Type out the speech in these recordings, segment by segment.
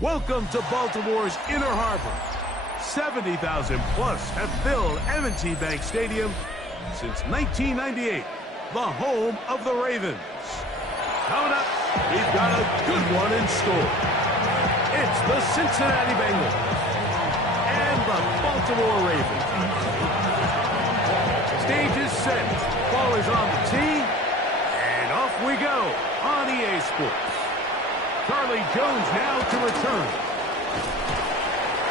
Welcome to Baltimore's Inner Harbor. 70,000 plus have filled M&T Bank Stadium since 1998, the home of the Ravens. Coming up, we've got a good one in store. It's the Cincinnati Bengals and the Baltimore Ravens. Stage is set, ball is on the tee, and off we go on EA Sports. Charlie Jones now to return.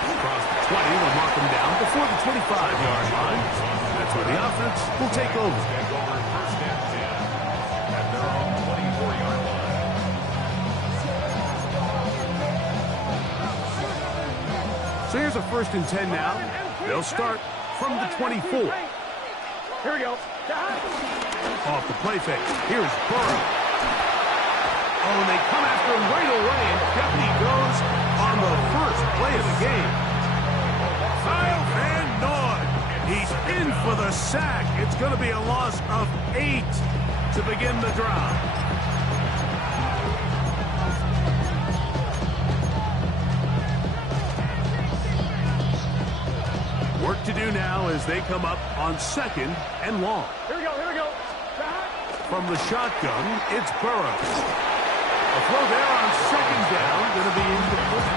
Across the 20, they'll mark him down before the 25-yard line. That's where the offense will take over. First and 10 at their own 24-yard line. So here's a 1st and 10 now. They'll start from the 24. Here we go. Off the play fake. Here's Burrow. Oh, and they come after him right away, and down he goes on the first play of the game. Kyle Van Noy. He's in for the sack. It's going to be a loss of 8 to begin the drive. Work to do now as they come up on 2nd and long. Here we go, here we go. From the shotgun, it's Burrow. A throw there on 2nd down, going to be incomplete.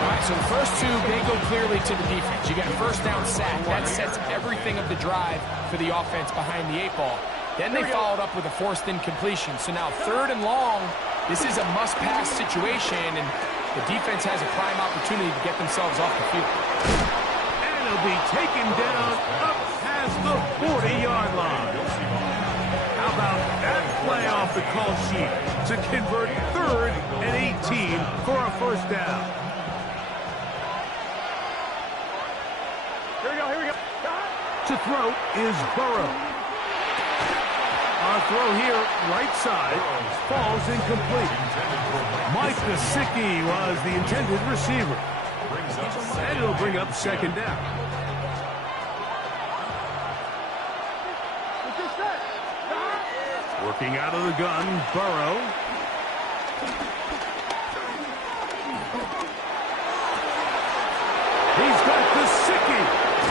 All right, so the first two, they go clearly to the defense. You got a 1st down sack. That sets everything of the drive for the offense behind the 8 ball. Then they followed up with a forced incompletion. So now 3rd and long, this is a must-pass situation, and the defense has a prime opportunity to get themselves off the field. And he'll be taken down up past the 40-yard line. How about that play off the call sheet to convert 3rd and 18 for a 1st down? Here we go, here we go. To throw is Burrow. Our throw here, right side, falls incomplete. Mike Gesicki was the intended receiver. And it'll bring up 2nd down. Working out of the gun, Burrow. He's got Gesicki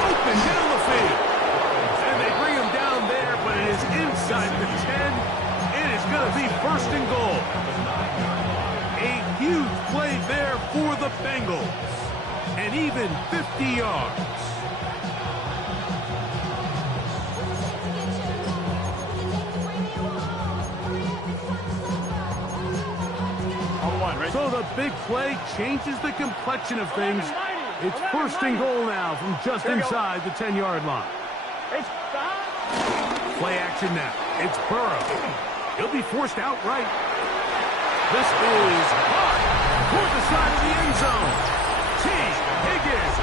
open down the field. And they bring him down there, but it is inside the 10. It is going to be 1st and goal. A huge play there for the Bengals. And even 50 yards. So the big play changes the complexion of things. It's 1st and goal now from just inside the 10-yard line. Play action now. It's Burrow. He'll be forced outright. This is hard toward the side of the end zone. T. Higgins.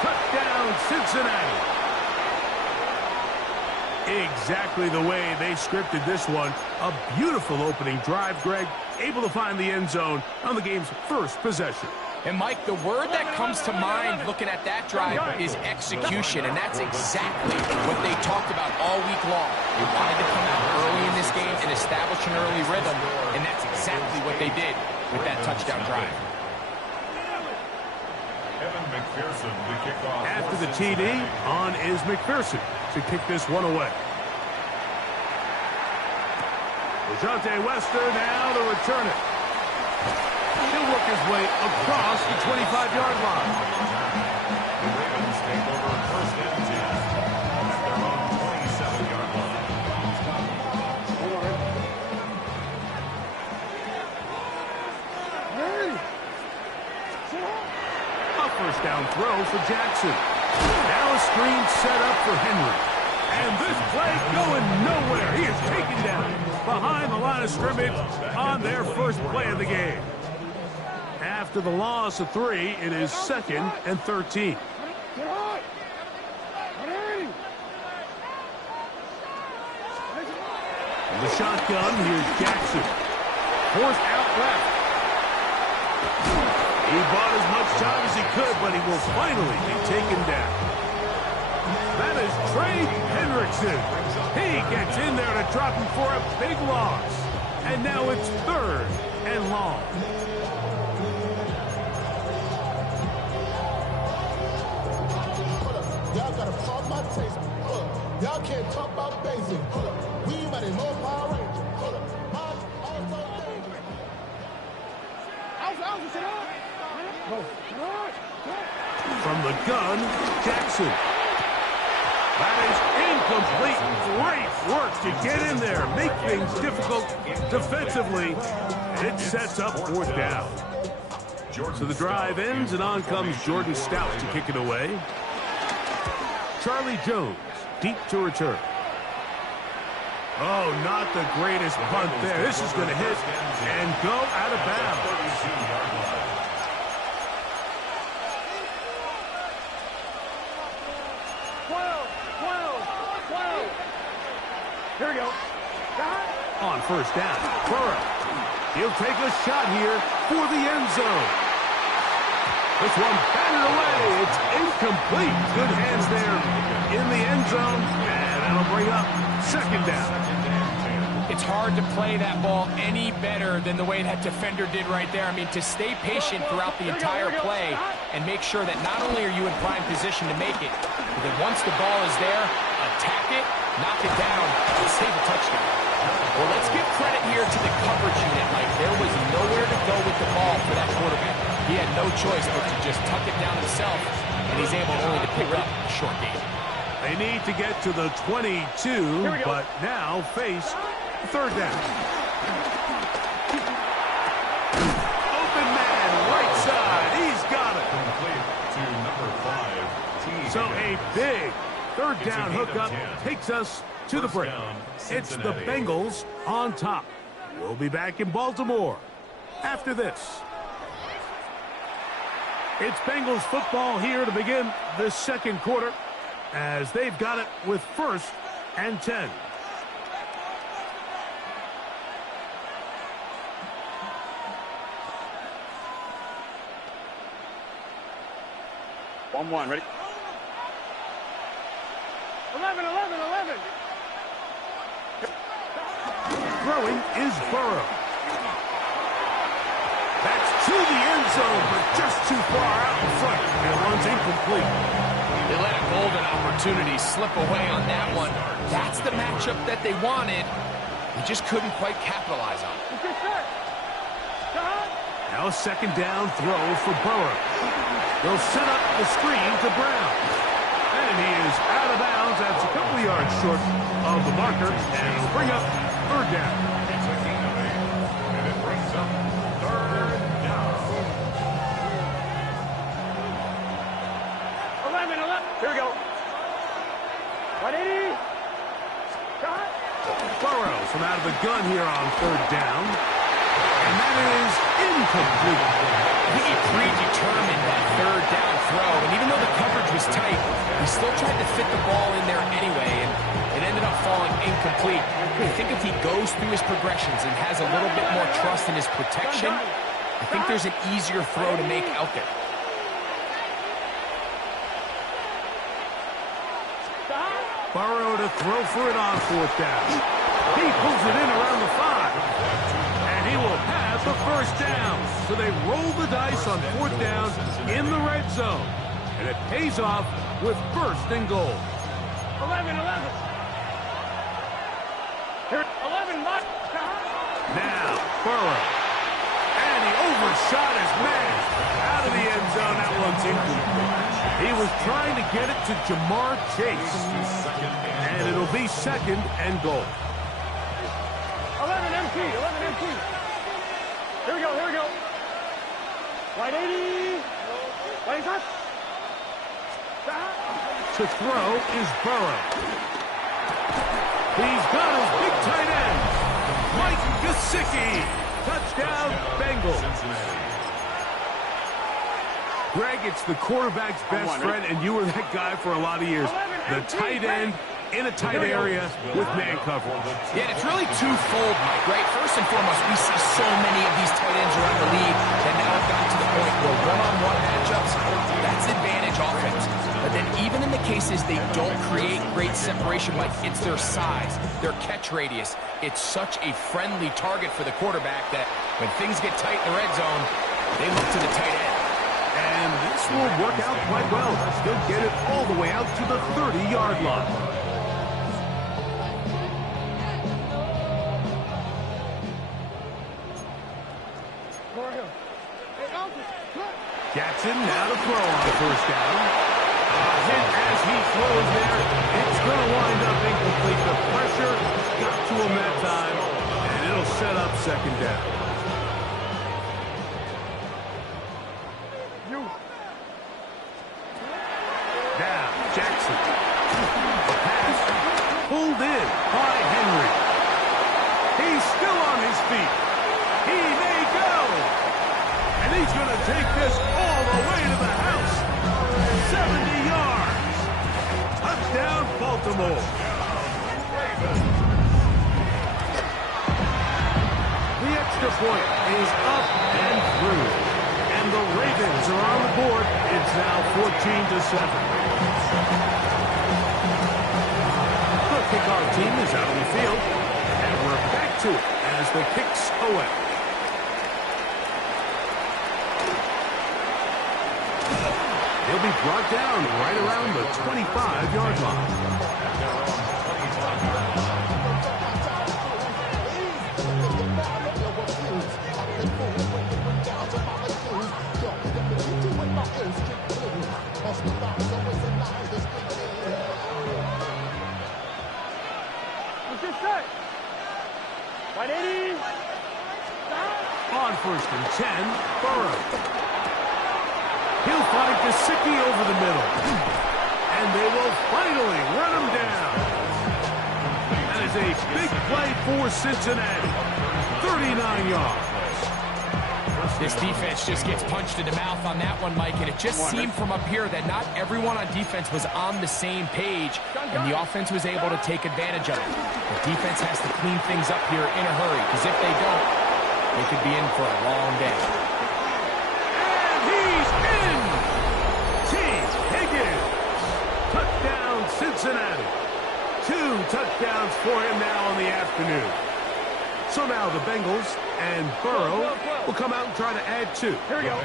Touchdown, Cincinnati. Exactly the way they scripted this one. A beautiful opening drive, Greg. Able to find the end zone on the game's 1st possession. And, Mike, the word that comes to mind looking at that drive is execution, and that's exactly what they talked about all week long. They wanted to come out early in this game and establish an early rhythm, and that's exactly what they did with that touchdown drive. After the TD, on is McPherson to kick this one away. Dejounte Wester now to return it. He'll work his way across the 25-yard line. The Ravens take over 1st and 10 at their own 27-yard line. A 1st down throw for Jackson. Now a screen set up for Henry. And this play going nowhere. He is taken down behind the line of scrimmage on their 1st play of the game. After the loss of 3, it is 2nd and 13. From the shotgun, here's Jackson. Forced out left. He bought as much time as he could, but he will finally be taken down. That is Trey Hendrickson. He gets in there to drop him for a big loss. And now it's 3rd and long. From the gun, Jackson. That is incomplete. Great work to get in there, make things difficult defensively. It sets up fourth down. So the drive ends, and on comes Jordan Stout to kick it away. Charlie Jones, deep to return. Oh, not the greatest punt there. This is going to hit and go out of bounds. Here we go. On first down, Burrow. He'll take a shot here for the end zone. This one batted away. It's incomplete. Good hands there in the end zone, and that'll bring up second down. It's hard to play that ball any better than the way that defender did right there. I mean, to stay patient throughout the entire play and make sure that not only are you in prime position to make it, but that once the ball is there, attack it, knock it down, and save a touchdown. Well, let's give credit here to the coverage unit, Mike. There was nowhere to go with the ball for that quarterback. He had no choice but to just tuck it down himself, and he's able only to pick up a short gain. They need to get to the 22, but now face third down. Open man, right side. He's got it. Complete to number 5. So a big third down hookup takes us to the break. It's the Bengals on top. We'll be back in Baltimore after this. It's Bengals football here to begin the second quarter as they've got it with first and 10. One, ready? 11. Throwing is Burrow. That's to the end zone, but just too far out in front. And one's incomplete. They let a golden opportunity slip away on that one. That's the matchup that they wanted. They just couldn't quite capitalize on it. Now a second down throw for Burrow. They'll set up the screen to Brown. And he is out of bounds. That's a couple yards short of the marker. And it'll bring up third down. It's a gain of 8. And it brings up third down. 11. Here we go. 180. Burrow from out of the gun here on third down. And that is incomplete. I think he predetermined that third down throw, and even though the coverage was tight, he still tried to fit the ball in there anyway, and it ended up falling incomplete. I think if he goes through his progressions and has a little bit more trust in his protection, I think there's an easier throw to make out there. Burrow to throw for it on fourth down. He pulls it in around the 5. And he will have the first down. So they roll the dice on fourth down in the red zone. And it pays off with first and goal. 11. Here, 11. Now, Burrow. And he overshot his man. Out of the end zone, that one's incomplete. He was trying to get it to Jamar Chase. And it'll be second and goal. 11 MT. Here we go. 180. To throw is Burrow. He's got his big tight end, Mike Gesicki. Touchdown, Bengals. Greg, it's the quarterback's best friend, and you were that guy for a lot of years. The tight end in a tight area with man coverage. Yeah, it's really twofold, Mike, right? First and foremost, we see so many of these tight ends around the league that now have gotten to the point where one-on-one matchups, that's advantage offense. But then even in the cases they don't create great separation, Mike, it's their size, their catch radius. It's such a friendly target for the quarterback that when things get tight in the red zone, they look to the tight end. And this will work out quite well. They'll get it all the way out to the 30-yard line. Jackson now to throw on first down. A hit as he throws there. It's going to wind up incomplete. The pressure got to him that time, and it'll set up second down. Now, Jackson. The pass pulled in by Henry. He's still on his feet. He may go. And he's going to take this all the way to the house. 70 yards. Touchdown, Baltimore. The extra point is up and through. And the Ravens are on the board. It's now 14-7. The kickoff team is out on the field. And we're back to it as the kick's away. He'll be brought down right around the 25-yard line. On first and 10, Burrow. He'll find Gesicki over the middle. And they will finally run him down. That is a big play for Cincinnati. 39 yards. This defense just gets punched in the mouth on that one, Mike, and it just seemed from up here that not everyone on defense was on the same page, and the offense was able to take advantage of it. The defense has to clean things up here in a hurry, because if they don't, they could be in for a long day. And he's in! T. Higgins. Touchdown, Cincinnati. 2 touchdowns for him now in the afternoon. So now the Bengals and Burrow will come out and try to add 2. Here we go.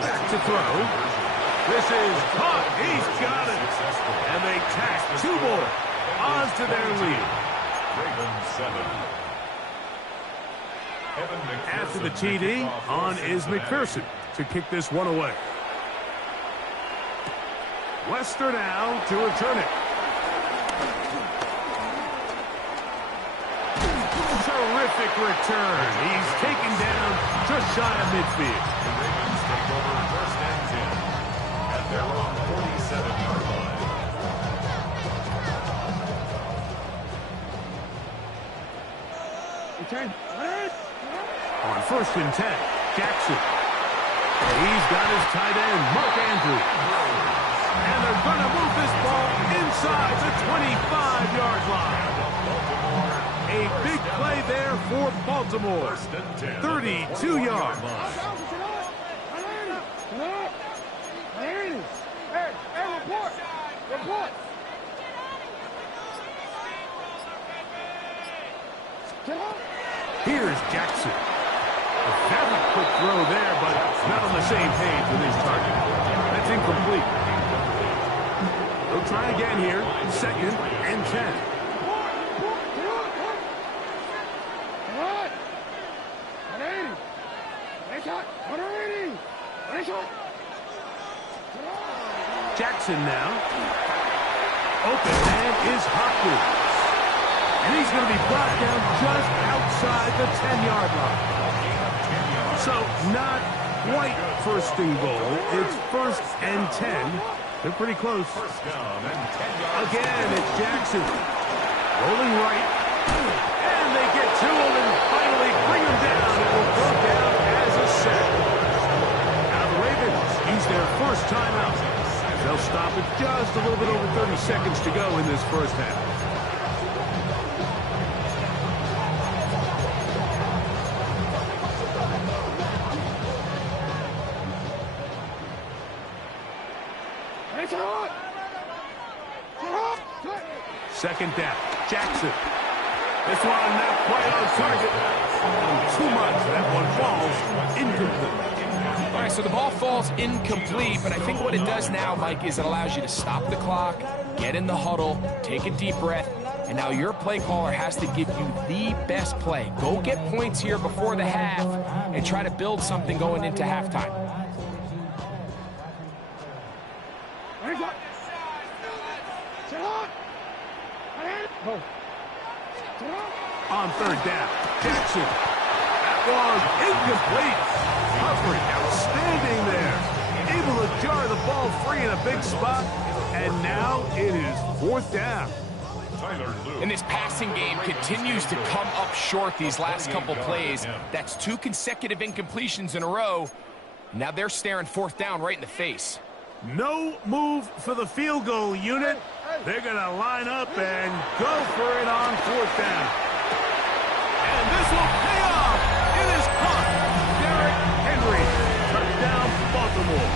Back to throw. This is caught. He's got it. And they tack 2 more onto their lead. After the TD, on is McPherson to kick this one away. Wester now to return it. Terrific return. He's taken down just shy of midfield. The Ravens take over first and 10 at their own 47-yard line. Return. On first and 10, Jackson. He's got his tight end, Mark Andrews. And they're going to move this ball inside the 25-yard line. A big play there for Baltimore. 32 yards. Report. Here's Jackson. A very quick throw there, but not on the same page with his target. That's incomplete. They'll try again here. 2nd and 10. Jackson now. Open man is Hopkins. And he's going to be brought down just outside the 10-yard line. So not quite first and goal. It's 1st and 10. They're pretty close. Again, it's Jackson. Rolling right. And they get to him and finally bring him down. It will go down as a sack. Now the Ravens use their first timeout. They'll stop it just a little bit over 30 seconds to go in this first half. Second down, Jackson. This one not quite on target. Too much. That one falls incomplete. All right, so the ball falls incomplete, but I think what it does now, Mike, is it allows you to stop the clock, get in the huddle, take a deep breath, And now your play caller has to give you the best play. Go get points here before the half and try to build something going into halftime. On third down, Jackson. That was incomplete. Humphrey, outstanding there. Able to jar the ball free in a big spot. And now it is fourth down. And this passing game continues to come up short these last couple plays. That's 2 consecutive incompletions in a row. Now they're staring fourth down right in the face. No move for the field goal unit. They're going to line up and go for it on fourth down. And this will pay off. It is caught. Derrick Henry. Touchdown, Baltimore.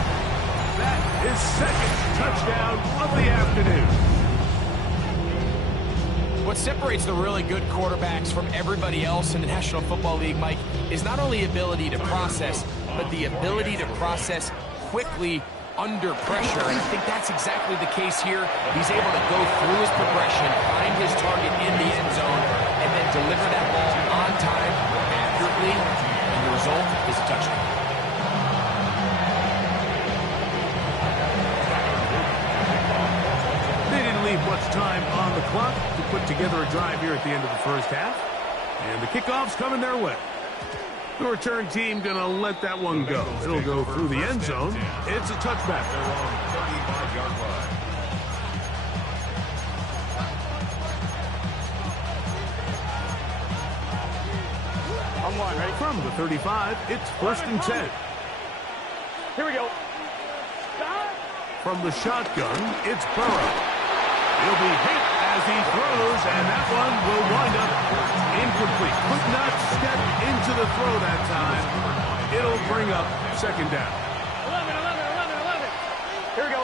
That is second touchdown of the afternoon. What separates the really good quarterbacks from everybody else in the National Football League, Mike, is not only ability to process, but the ability to process quickly under pressure. And I think that's exactly the case here. He's able to go through his progression, find his target in the end zone, and then deliver that ball on time, accurately, and the result is a touchdown. They didn't leave much time on the clock to put together a drive here at the end of the first half. And the kickoff's coming their way. The return team going to let that one go. It'll go through the end zone. It's a touchback. They're on the 35-yard line. I'm one, ready? From the 35, it's first and 10. Here we go. From the shotgun, it's Burrow. He'll be hit as he throws, and that one will wind up incomplete. Could not step into the throw that time. It'll bring up second down. 11. Here we go.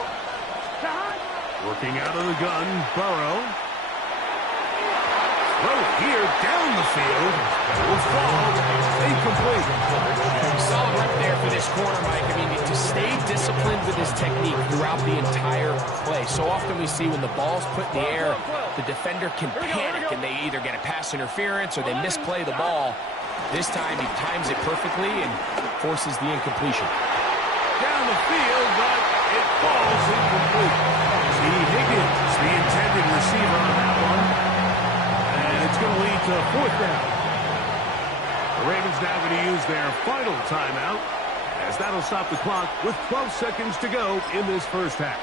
Working out of the gun, Burrow. Throw here down the field. Will fall incomplete. Solid rep there for this corner, Mike. I mean, to stay disciplined with his technique throughout the entire play. So often we see when the ball's put in the air, the defender can panic and they either get a pass interference or they misplay the ball. This time he times it perfectly and forces the incompletion. Down the field, but it falls incomplete. T. Higgins is the intended receiver on that one. And it's going to lead to fourth down. The Ravens now going to use their final timeout, as that'll stop the clock with 12 seconds to go in this first half.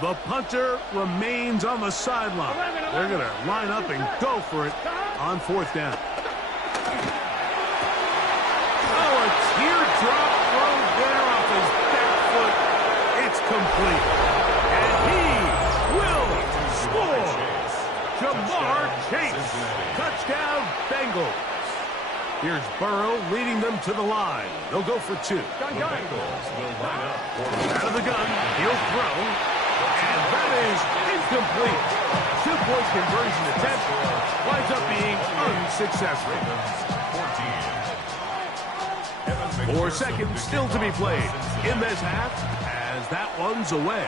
The punter remains on the sideline. They're going to line up and go for it on fourth down. Oh, a teardrop throw there off his back foot. It's complete. And he will score. Jamar Chase. Touchdown, Bengals. Here's Burrow leading them to the line. They'll go for two. The Bengals will line up. Out of the gun, he'll throw. And that is incomplete. 2-point conversion attempt winds up being unsuccessful. 4 seconds still to be played in this half as that one's away.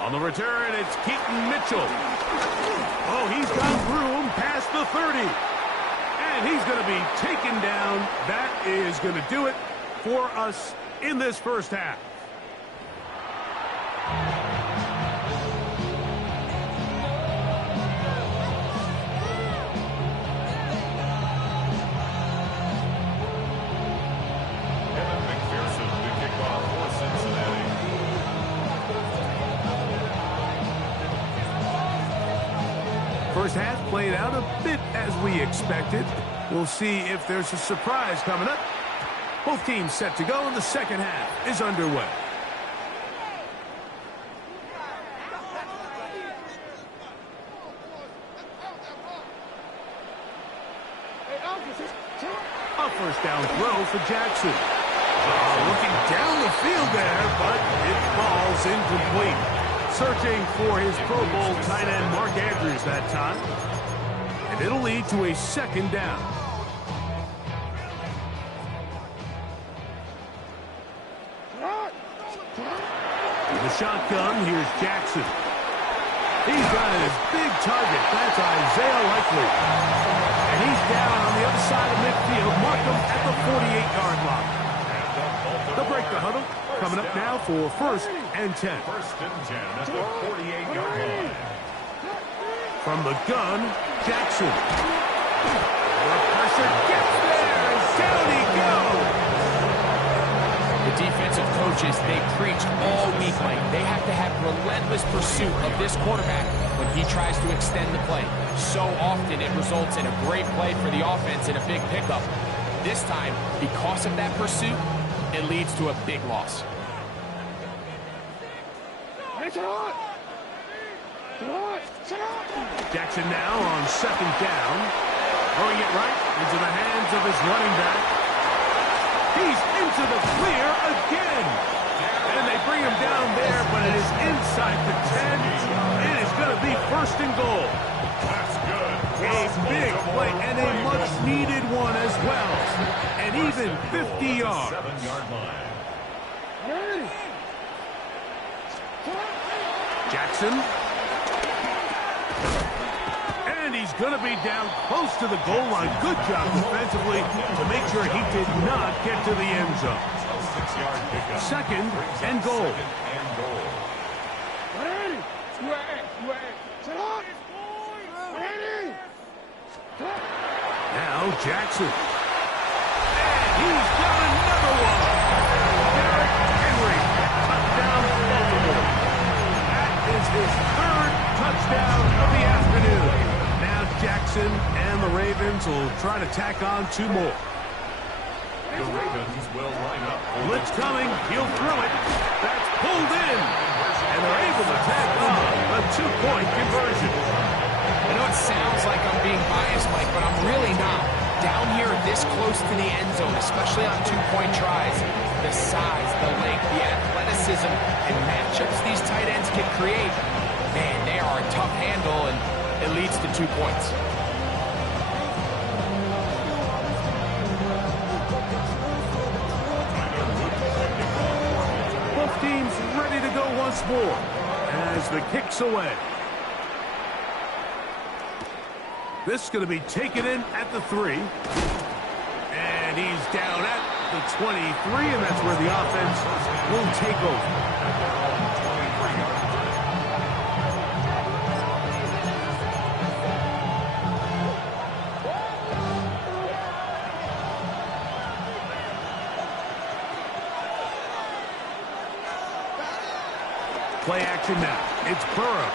On the return, it's Keaton Mitchell. Oh, he's got room past the 30. And he's going to be taken down. That is going to do it for us in this first half. First half played out a bit as we expected. We'll see if there's a surprise coming up. Both teams set to go, and the second half is underway. A first down throw for Jackson. Looking down the field there, but it falls incomplete. Searching for his Pro Bowl tight end Mark Andrews that time. And it'll lead to a second down. In the shotgun. Here's Jackson. He's got his big target. That's Isaiah Likely. And he's down on the other side of midfield. Mark him at the 48-yard line. They'll break the huddle. Coming up now for 1st and 10. 1st and 10 at the 48-yard line. From the gun, Jackson. The pressure gets there, and down he goes. The defensive coaches, they preached all week like they have to have relentless pursuit of this quarterback when he tries to extend the play. So often it results in a great play for the offense and a big pickup. This time, because of that pursuit, it leads to a big loss. Jackson now on 2nd down. Throwing it right into the hands of his running back. He's into the clear again. And they bring him down there, but it is inside the 10. It is going to be 1st and goal. That's good. A big play and a much-needed one as well. And even 50 yards. 7-yard line. Jackson. And he's going to be down close to the goal line. Good job defensively to make sure he did not get to the end zone. 6-yard pickup. 2nd and goal. Now Jackson. And he's got another one. Derrick Henry. Touchdown Baltimore. That is his 3rd touchdown of the afternoon. Now Jackson and the Ravens will try to tack on 2 more. The Ravens will line up. Blitz coming. He'll throw it. That's pulled in. And they're able to tack on a 2-point conversion. I know it sounds like I'm being biased, Mike, but I'm really not. Down here this close to the end zone, especially on 2-point tries, the size, the length, the athleticism, and matchups these tight ends can create, man, they are a tough handle, and it leads to 2 points. Both teams ready to go once more as the kick's away. This is going to be taken in at the 3. And he's down at the 23, and that's where the offense will take over. Play action now. It's Burrow.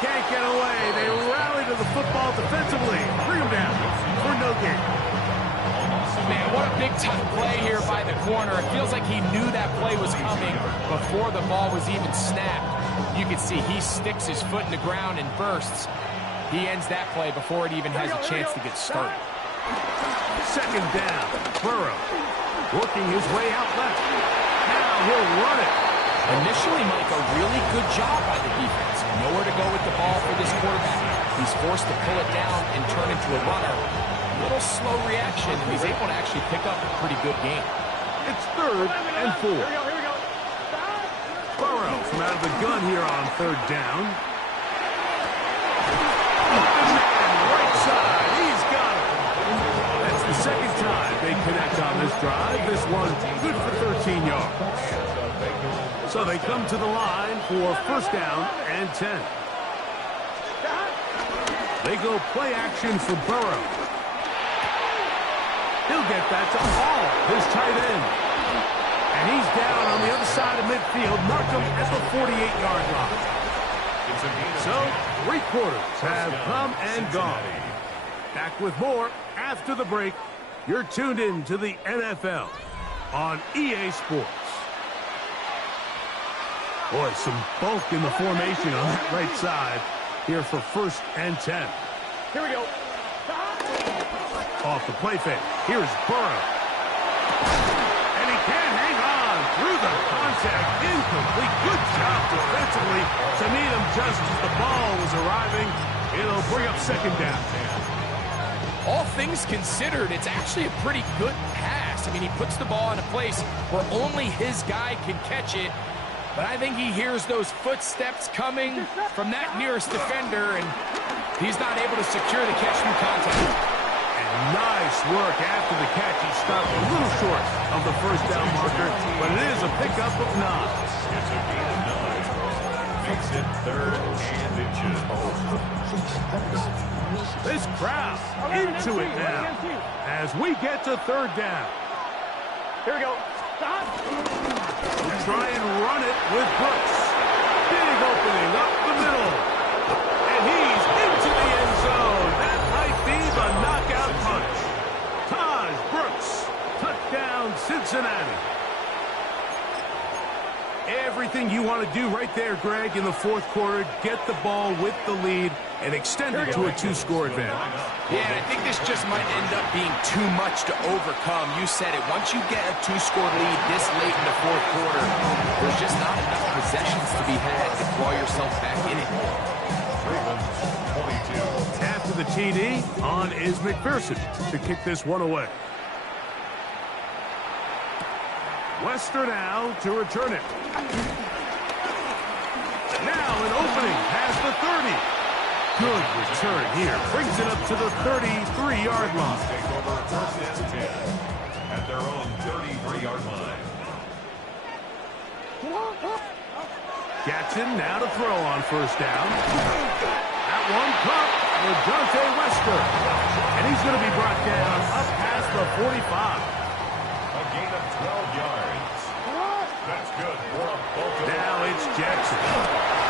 Can't get away. They rally to the football defensively. Bring him down for no gain. Man, what a big-time play here by the corner. It feels like he knew that play was coming before the ball was even snapped. You can see he sticks his foot in the ground and bursts. He ends that play before it even has a chance to get started. 2nd down. Burrow working his way out left. Now he'll run it. Initially, Mike, a really good job by the defense. Nowhere to go with the ball for this quarterback. He's forced to pull it down and turn into a runner. A little slow reaction, and he's able to actually pick up a pretty good game. It's 3rd and 4. Burrow from out of the gun here on 3rd down. And right side, he's got it. That's the 2nd time they connect on this drive. This one good for 13 yards. So they come to the line for 1st down and 10. They go play action for Burrow. He'll get that to Hall, his tight end. And he's down on the other side of midfield. Mark him at the 48-yard line. So 3 quarters have come and gone. Back with more after the break. You're tuned in to the NFL on EA Sports. Boy, some bulk in the formation on that right side here for 1st and 10. Here we go. Off the play fake. Here's Burrow. And he can't hang on through the contact. Incomplete. Good job defensively to meet him just as the ball was arriving. It'll bring up 2nd down. all things considered, it's actually a pretty good pass. I mean, he puts the ball in a place where only his guy can catch it. But I think he hears those footsteps coming from that nearest defender, and he's not able to secure the catch through contact. And nice work after the catch. He stopped a little short of the first down marker, but it is a pickup of 9. It's a gain of 9. Makes it 3rd and inches. This crowd into it now as we get to 3rd down. Here we go. We'll try and run it with Brooks. Big opening up the middle. And he's into the end zone. That might be the knockout punch. Taj Brooks, touchdown Cincinnati. Everything you want to do right there, Greg, in the 4th quarter, get the ball with the lead and extend it to a 2-score advantage. Yeah, and I think this just might end up being too much to overcome. You said it. Once you get a 2-score lead this late in the 4th quarter, there's just not enough possessions to be had to claw yourself back in it. After the TD, on is McPherson to kick this one away. Wester now to return it. Now an opening past the 30. Good return here. Brings it up to the 33-yard line. Take over 1st and 10 at their own 33-yard line. Jackson now to throw on 1st down. That one caught with Dante Wester. And he's going to be brought down up past the 45. A gain of 12 yards. That's good for both of them. Now it's Jackson.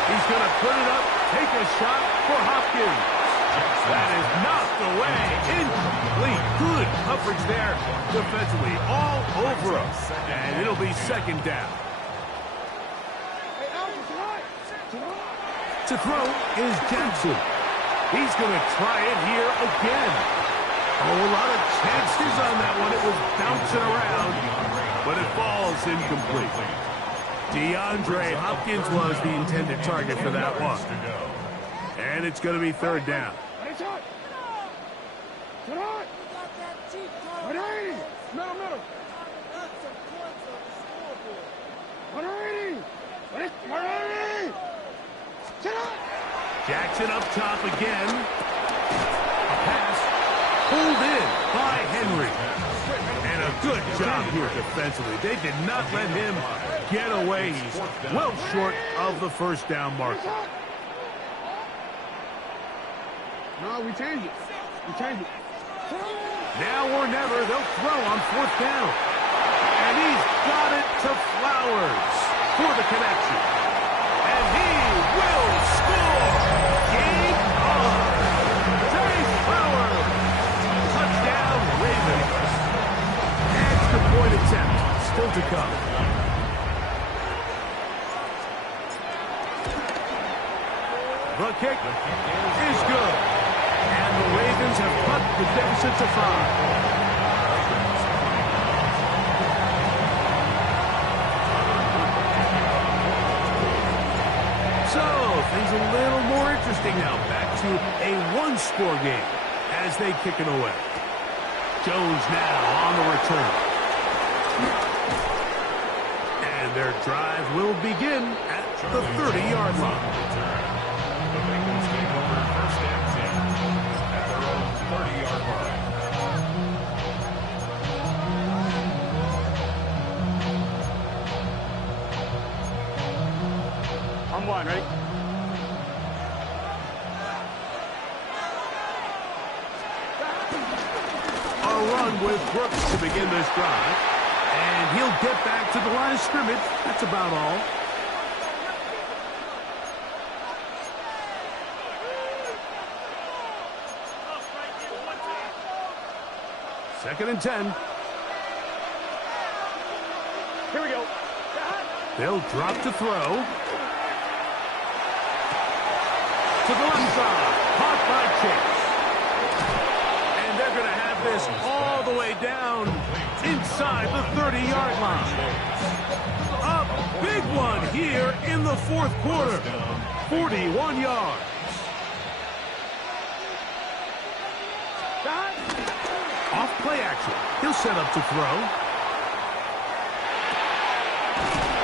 He's going to put it up, take a shot for Hopkins. That is knocked away. Incomplete. Good coverage there defensively. All over us. And it'll be 2nd down. To throw is Jackson. He's going to try it here again. Oh, a lot of chances on that one. It was bouncing around, but it falls incomplete. DeAndre Hopkins was the intended target for that one. And it's going to be 3rd down. Jackson up top again. A pass pulled in by Henry. And a good job here defensively. They did not let him get away. He's well short of the 1st down marker. No, we change it. We change it. Now or never, they'll throw on 4th down. And he's got it to Flowers for the connection. And he will score. Game on. Terry Flowers. Touchdown, Ravens. Extra point attempt still to come. The kick is good. And the Ravens have cut the deficit to 5. So, things a little more interesting now. Back to a 1-score game as they kick it away. Jones now on the return. And their drive will begin at the 30-yard line. The Bengals take over 1st and 10 at their own 30-yard line. On 1, ready? A run with Brooks to begin this drive. And he'll get back to the line of scrimmage. That's about all. Second and 10. Here we go. They'll drop to throw. To the left side. Caught by Chase. And they're going to have this all the way down inside the 30-yard line. A big one here in the 4th quarter. 41 yards. He'll set up to throw.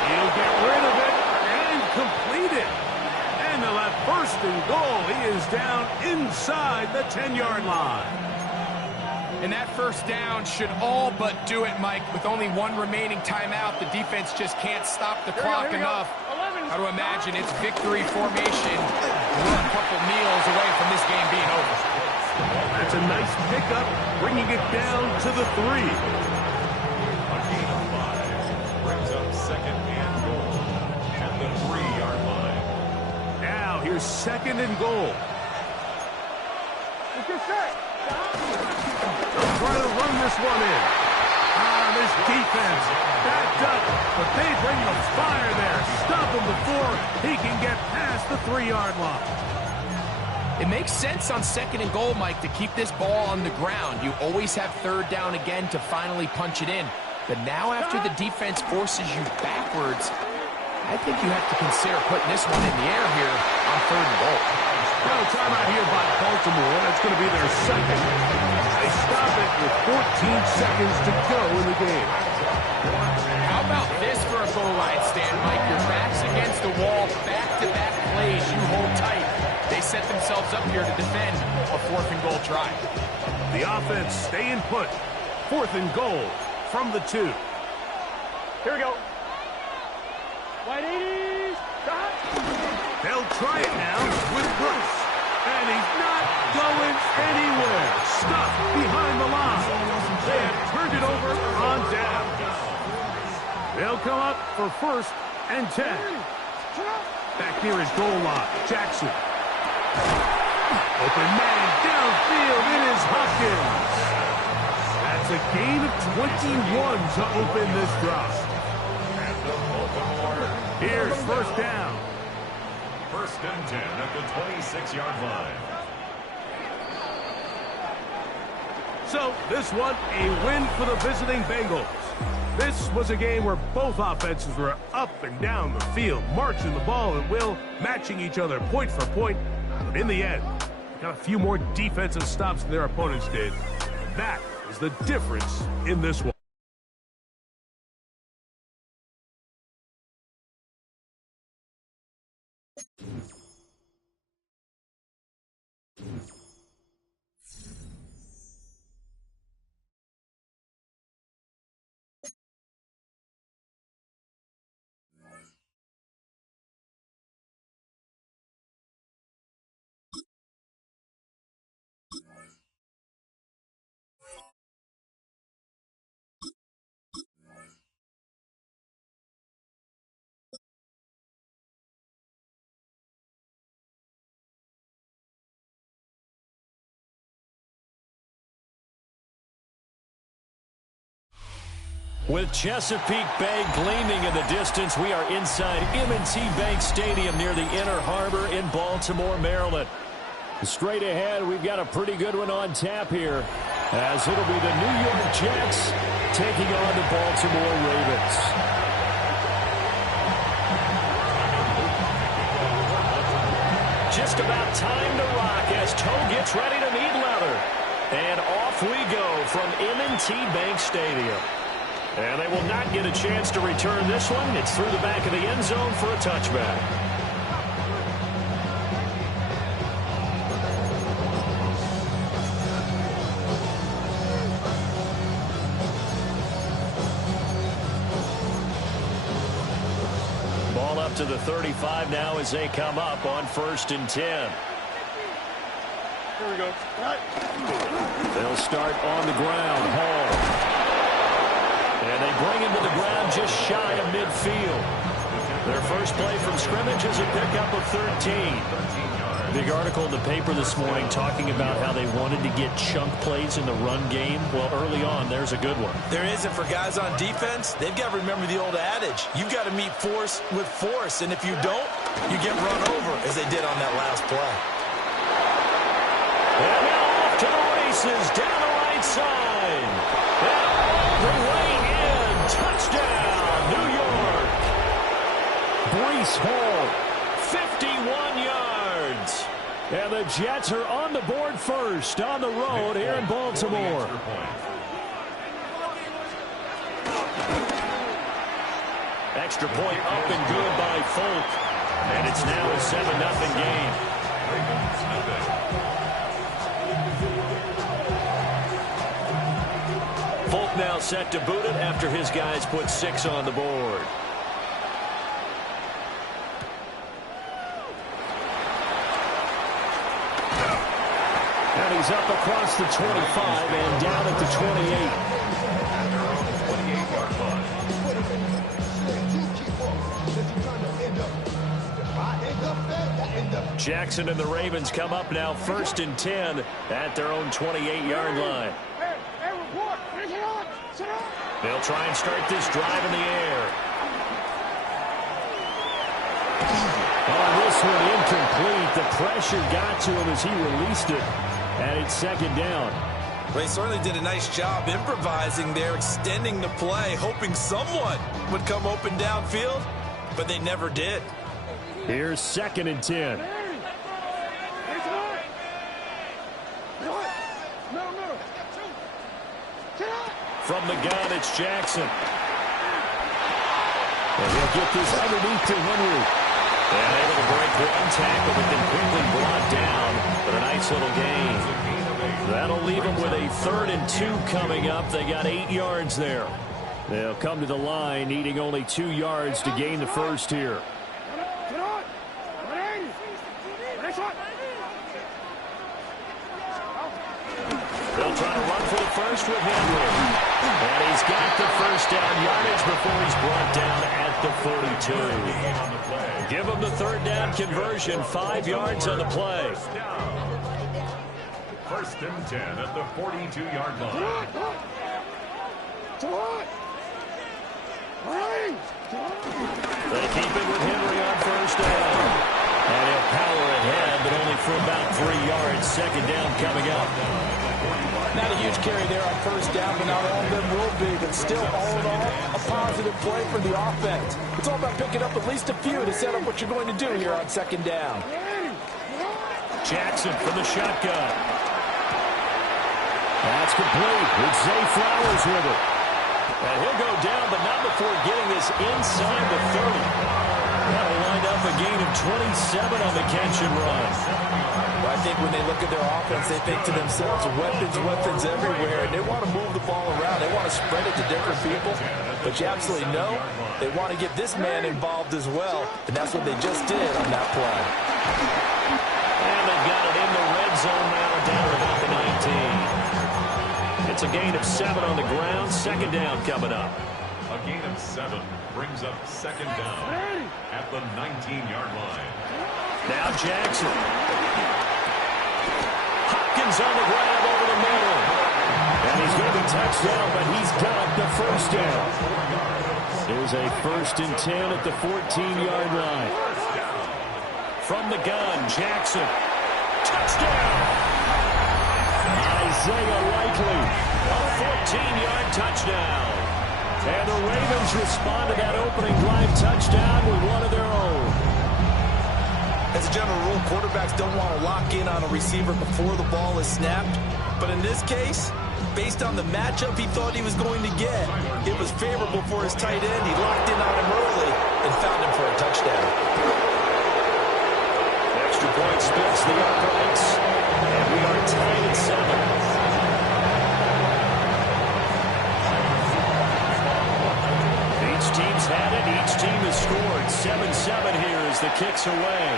He'll get rid of it and complete it. And they'll have first and goal. He is down inside the 10-yard line. And that first down should all but do it, Mike. With only one remaining timeout, the defense just can't stop the clock enough. How to imagine it's victory formation. We're a couple meals away from this game being over. That's a nice pickup, bringing it down to the 3. A gain of 5 brings up second and goal at the 3-yard line. Now here's second and goal. They'll try to run this one in. This defense backed up, but they bring the fire there. Stop him before he can get past the 3-yard line. It makes sense on second and goal, Mike, to keep this ball on the ground. You always have third down again to finally punch it in. But now after the defense forces you backwards, I think you have to consider putting this one in the air here on third and goal. Well, timeout here by Baltimore. That's going to be their second. They stop it with 14 seconds to go in the game. How about this for a goal line stand, Mike? Your back's against the wall, back-to-back plays. You hold tight. They set themselves up here to defend a fourth and goal try. The offense staying put. Fourth and goal from the 2. Here we go. White 80s. They'll try it now with Bruce. And he's not going anywhere. Stuffed behind the line. They have turned it over on down. They'll come up for first and 10. Back near his goal line, Jackson. Open man downfield. It is Hopkins. That's a gain of 21 to open this drive. Here's first down. First and 10 at the 26-yard line. So this one, a win for the visiting Bengals. This was a game where both offenses were up and down the field, marching the ball at will, matching each other point for point. But in the end, they got a few more defensive stops than their opponents did. That is the difference in this one. With Chesapeake Bay gleaming in the distance, we are inside M&T Bank Stadium near the Inner Harbor in Baltimore, Maryland. Straight ahead, we've got a pretty good one on tap here, as it'll be the New York Jets taking on the Baltimore Ravens. Just about time to rock as Toe gets ready to meet leather. And off we go from M&T Bank Stadium. And they will not get a chance to return this one. It's through the back of the end zone for a touchback. Ball up to the 35 now as they come up on 1st and 10. Here we go. They'll start on the ground. Hall. And they bring him to the ground just shy of midfield. Their first play from scrimmage is a pickup of 13. Big article in the paper this morning talking about how they wanted to get chunk plays in the run game. Well, early on, there's a good one. There isn't for guys on defense. They've got to remember the old adage. You've got to meet force with force, and if you don't, you get run over, as they did on that last play. And now off to the races down the right side. And all the way in. Touchdown, New York. Breece Hall, 51 yards. And the Jets are on the board first on the road here in Baltimore. extra point up and good by Folk. And it's now a 7-0 game. Folk now set to boot it after his guys put 6 on the board. And he's up across the 25 and down at the 28. Jackson and the Ravens come up now 1st and 10 at their own 28-yard line. They'll try and start this drive in the air. On this one, incomplete. The pressure got to him as he released it. And it's 2nd down. Well, he certainly did a nice job improvising there, extending the play, hoping someone would come open downfield, but they never did. Here's 2nd and 10. From the gun, it's Jackson. And he'll get this underneath to Henry. And able to break one tackle, but then quickly brought down. But a nice little gain. That'll leave them with a 3rd and 2 coming up. They got 8 yards there. They'll come to the line, needing only 2 yards to gain the first here. They'll try to run for the first with Henry. And he's got the first down yardage before he's brought down at the 42. Give him the 3rd down conversion, 5 yards on the play. 1st and 10 at the 42-yard line. They keep it with Henry on 1st down. And he'll power ahead, but only for about 3 yards. 2nd down coming up. Not a huge carry there on 1st down, but not all of them will be. But still, all in all, a positive play for the offense. It's all about picking up at least a few to set up what you're going to do here on 2nd down. Jackson from the shotgun. That's complete. It's Zay Flowers with it. And he'll go down, but not before getting this inside the 30. That'll wind up a gain of 27 on the catch and run. Well, I think when they look at their offense, they think to themselves, weapons everywhere, and they want to move the ball around. They want to spread it to different people. But you absolutely know they want to get this man involved as well, and that's what they just did on that play. And they've got it in the red zone now, down at about the 19. It's a gain of 7 on the ground. 2nd down coming up. A gain of 7 brings up 2nd down at the 19-yard line. Now Jackson. Hopkins on the grab over the middle. And he's going to be touchdown, but he's got the 1st down. There's a 1st and 10 at the 14-yard line. From the gun, Jackson. Touchdown! Isaiah Likely, a 14-yard touchdown. And the Ravens respond to that opening drive touchdown with one of their own. As a general rule, quarterbacks don't want to lock in on a receiver before the ball is snapped. But in this case, based on the matchup he thought he was going to get, it was favorable for his tight end. He locked in on him early and found him for a touchdown. Extra point splits the uprights, and we are tied at 7. Each team's had it. Each team has scored. 7-7 here as the kick's away.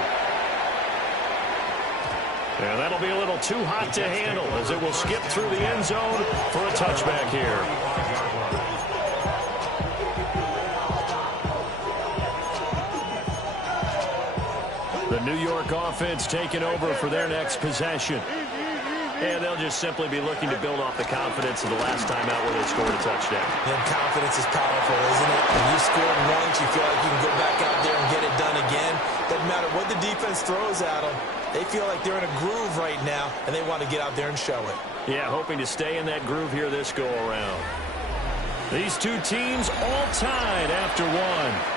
And that'll be a little too hot to handle as it will skip through the end zone for a touchback here. The New York offense taking over for their next possession. And they'll just simply be looking to build off the confidence of the last time out where they scored a touchdown. And confidence is powerful, isn't it? When you scored once, you feel like you can go back out there and get it done again. Doesn't matter what the defense throws at them. They feel like they're in a groove right now, and they want to get out there and show it. Yeah, hoping to stay in that groove here this go-around. These two teams all tied after one.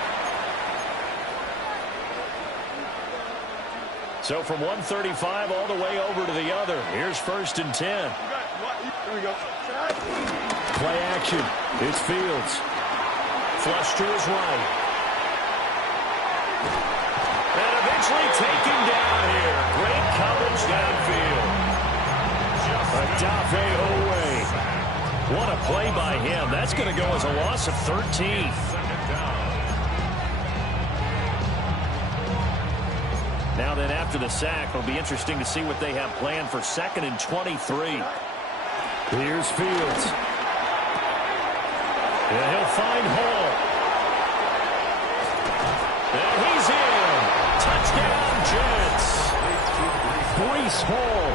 So from 135 all the way over to the other. Here's 1st and 10. Here we go. Play action. It's Fields. Flush to his right. And eventually taken down here. Great coverage downfield. Odafe Oweh. What a play by him. That's going to go as a loss of 13. Now then, after the sack, it'll be interesting to see what they have planned for 2nd and 23. Here's Fields. And he'll find Hall. And he's in. Touchdown, Jets. Breece Hall.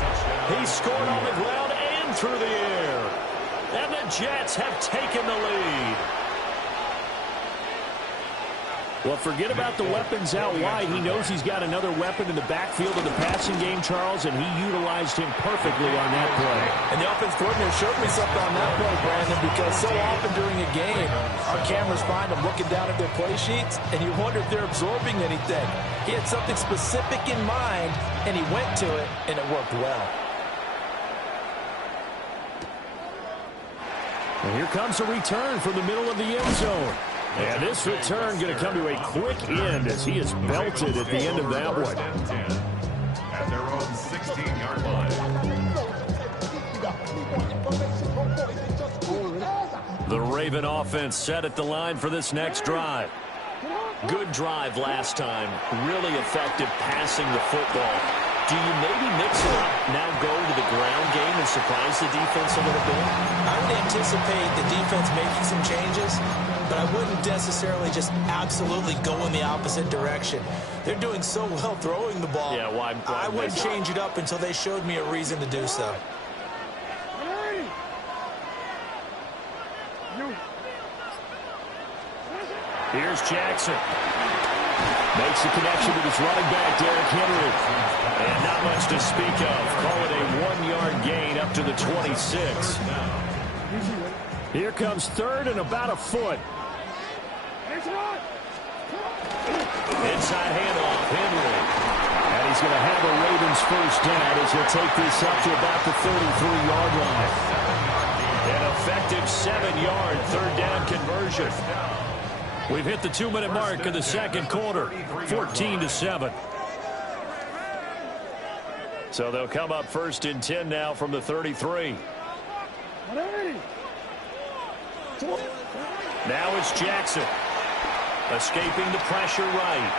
He scored on the ground and through the air. And the Jets have taken the lead. Well, forget about the weapons out wide. He knows he's got another weapon in the backfield of the passing game, Charles, and he utilized him perfectly on that play. And the offense coordinator showed me something on that play, Brandon, because so often during a game, our cameras find them looking down at their play sheets, and you wonder if they're absorbing anything. He had something specific in mind, and he went to it, and it worked well. And here comes a return from the middle of the end zone. And this return going to come to a quick end as he is belted at the end of that one. At their own 16-yard line. The Raven offense set at the line for this next drive. Good drive last time. Really effective passing the football. Do you maybe mix it up, now go to the ground game and surprise the defense a little bit? I would anticipate the defense making some changes, but I wouldn't necessarily just absolutely go in the opposite direction. They're doing so well throwing the ball. Yeah, why I wouldn't change it up until they showed me a reason to do so. Here's Jackson. Makes the connection with his running back, Derrick Henry. And not much to speak of. Call it a 1-yard gain up to the 26. Here comes 3rd and about a foot. Inside handoff, Henry. And he's going to have a Ravens first down as he'll take this up to about the 33-yard line. An effective 7-yard 3rd down conversion. We've hit the 2-minute mark of the second quarter, 14-7. So they'll come up 1st and 10 now from the 33. Now it's Jackson. Escaping the pressure right.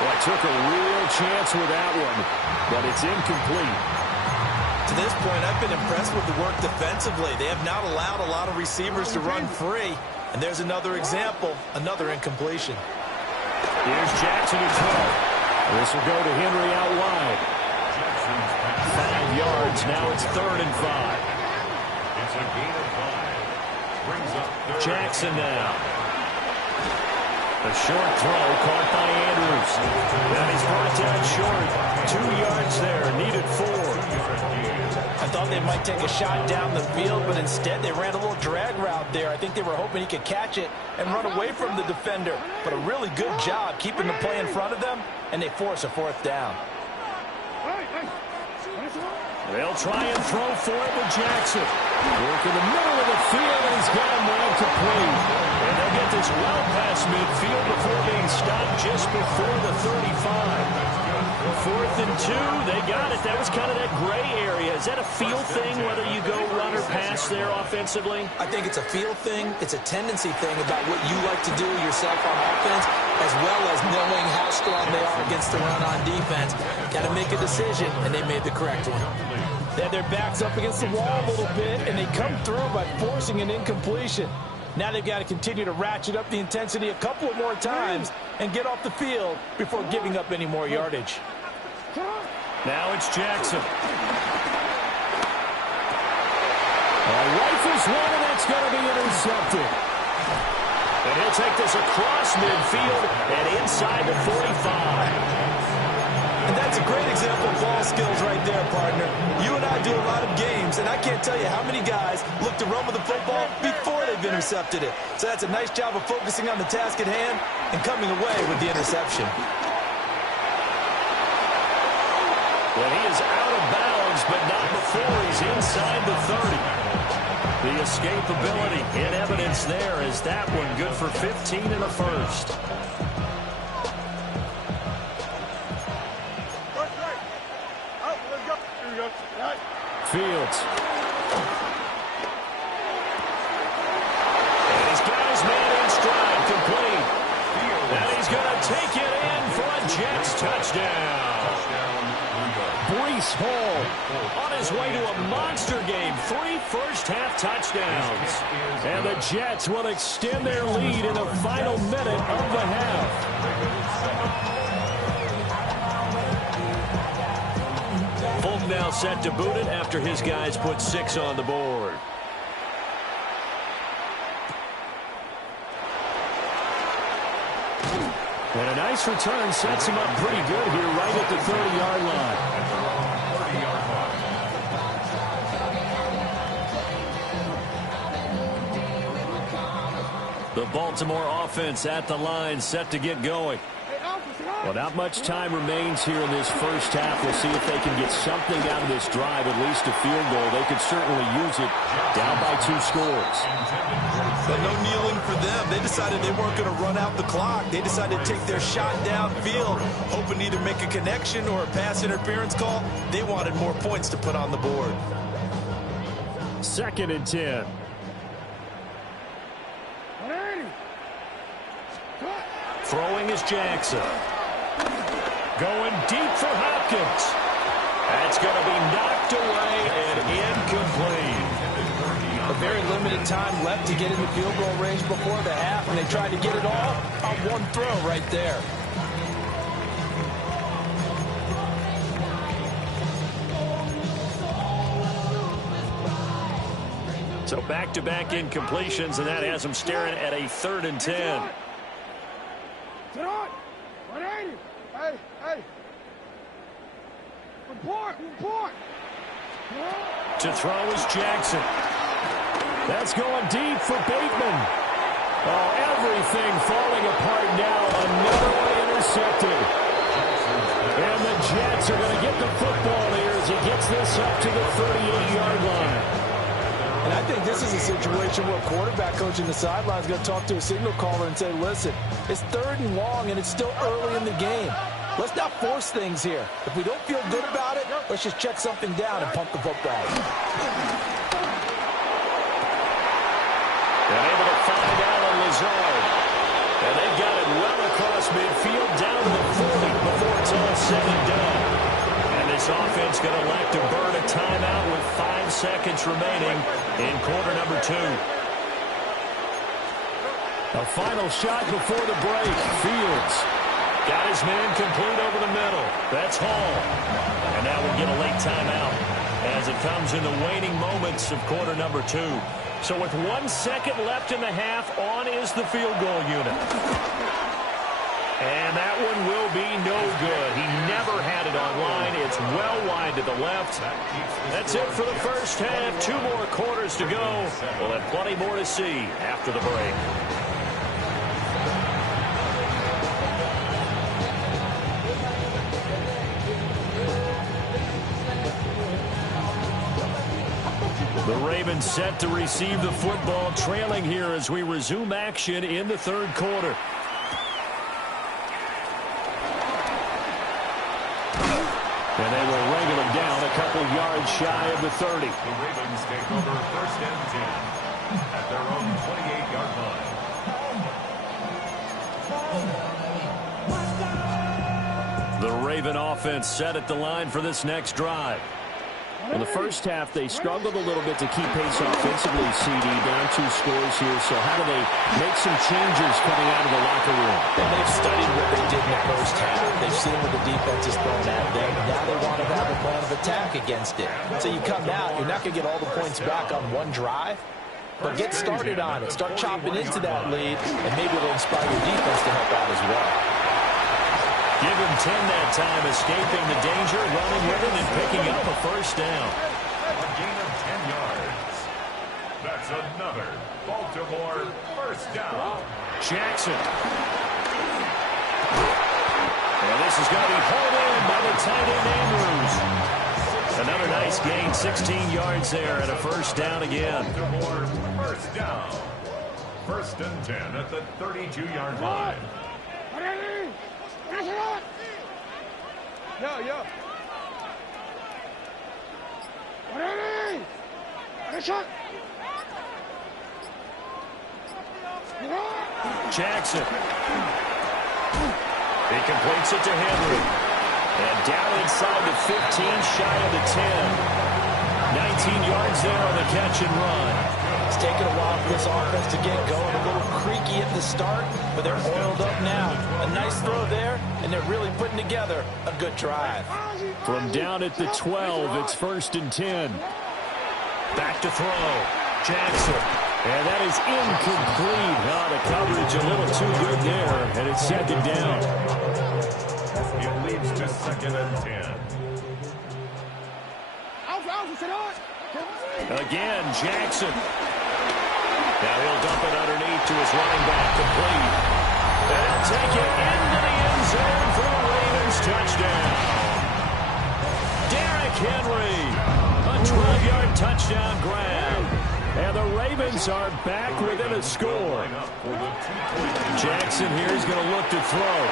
Well, took a real chance with that one, but it's incomplete. To this point, I've been impressed with the work defensively. They have not allowed a lot of receivers to run free. And there's another example, another incompletion. Here's Jackson to throw. This will go to Henry out wide. 5 yards. Now it's 3rd and 5. It's a gain of 5. Brings up Jackson now. The short throw caught by Andrews. And he's brought down short. 2 yards there. Needed 4. I thought they might take a shot down the field, but instead they ran a little drag route there. I think they were hoping he could catch it and run away from the defender. But a really good job keeping the play in front of them, and they force a 4th down. They'll try and throw for it with Jackson. Work in the middle of the field, and he's got him well complete. And they'll get this well past midfield before being stopped just before the 35. 4th and 2, they got it. That was kind of that gray area. Is that a feel thing, whether you go run or pass there offensively? I think it's a feel thing. It's a tendency thing about what you like to do yourself on offense, as well as knowing how strong they are against the run on defense. Got to make a decision, and they made the correct one. They had their backs up against the wall a little bit, and they come through by forcing an incompletion. Now they've got to continue to ratchet up the intensity a couple of more times and get off the field before giving up any more yardage. Now it's Jackson. Rifles one, and that's going to be intercepted. And he'll take this across midfield and inside the 45. And that's a great example of ball skills right there, partner. You and I do a lot of games, and I can't tell you how many guys look to run with the football before they've intercepted it. So that's a nice job of focusing on the task at hand and coming away with the interception. Well, he is out of bounds, but not before he's inside the 30. The escapability in evidence there is that one good for 15 in the first. Fields. And he's got his man in stride, complete. And he's going to take it in for a Jets touchdown. Breece Hall on his way to a monster game. 3 first-half touchdowns. And the Jets will extend their lead in the final minute of the half. Folk now set to boot it after his guys put 6 on the board. And a nice return sets him up pretty good here right at the 30-yard line. The Baltimore offense at the line set to get going. Well, not much time remains here in this first half. We'll see if they can get something out of this drive, at least a field goal. They could certainly use it down by 2 scores. But no kneeling for them. They decided they weren't going to run out the clock. They decided to take their shot downfield, hoping to either make a connection or a pass interference call. They wanted more points to put on the board. 2nd and 10. Throwing is Jackson. Going deep for Hopkins. That's going to be knocked away and incomplete. A very limited time left to get in the field goal range before the half, and they tried to get it all on one throw right there. So back-to-back incompletions, and that has them staring at a 3rd and 10. To throw is Jackson. That's going deep for Bateman. Oh, everything falling apart now. Another one intercepted. And the Jets are going to get the football here as he gets this up to the 38-yard line. And I think this is a situation where a quarterback coach in the sideline is going to talk to a signal caller and say, listen, it's 3rd and long and it's still early in the game. Let's not force things here. If we don't feel good about it, let's just check something down and pump the football. They're able to find Alan Lazard. And they've got it well across midfield down to the 40 before it's all said and done. And this offense going to elect to burn a timeout with 5 seconds remaining in quarter number 2. A final shot before the break. Fields. Got his man complete over the middle. That's Hall. And now we'll get a late timeout as it comes in the waning moments of quarter number 2. So with 1 second left in the half, on is the field goal unit. And that one will be no good. He never had it online. It's well wide to the left. That's it for the first half. 2 more quarters to go. We'll have plenty more to see after the break. The Ravens set to receive the football, trailing here as we resume action in the 3rd quarter. And they will wrangle him down a couple yards shy of the 30. The Ravens take over 1st and 10 at their own 28-yard line. The Raven offense set at the line for this next drive. In the first half, they struggled a little bit to keep pace offensively, CD, down 2 scores here. So how do they make some changes coming out of the locker room? And they've studied what they did in the first half. They've seen what the defense is throwing at them. Now they want to have a plan of attack against it. So you come out, you're not going to get all the points back on one drive, but get started on it. Start chopping into that lead, and maybe it'll inspire your defense to help out as well. Give him 10 that time, escaping the danger, running with it, and picking up a first down. A gain of 10 yards. That's another Baltimore first down. Jackson. And this is going to be hauled in by the tight end Andrews. Another nice gain, 16 yards there, and a first down again. First down. 1st and 10 at the 32-yard line. Yo. Jackson. He completes it to Henry. And down inside the 15, shy of the 10. 19 yards there on the catch and run. It's taken a while for this offense to get going. A little creaky at the start, but they're oiled up now. A nice throw there, and they're really putting together a good drive. From down at the 12, it's 1st and 10. Back to throw. Jackson. And that is incomplete. Oh, the coverage a little too good there, and it's 2nd down. It leads to 2nd and 10. Again, Jackson. Now he'll dump it underneath to his running back, complete. And take it into the end zone for the Ravens touchdown. Derrick Henry, a 12-yard touchdown grab. And the Ravens are back within a score. Jackson here is going to look to throw.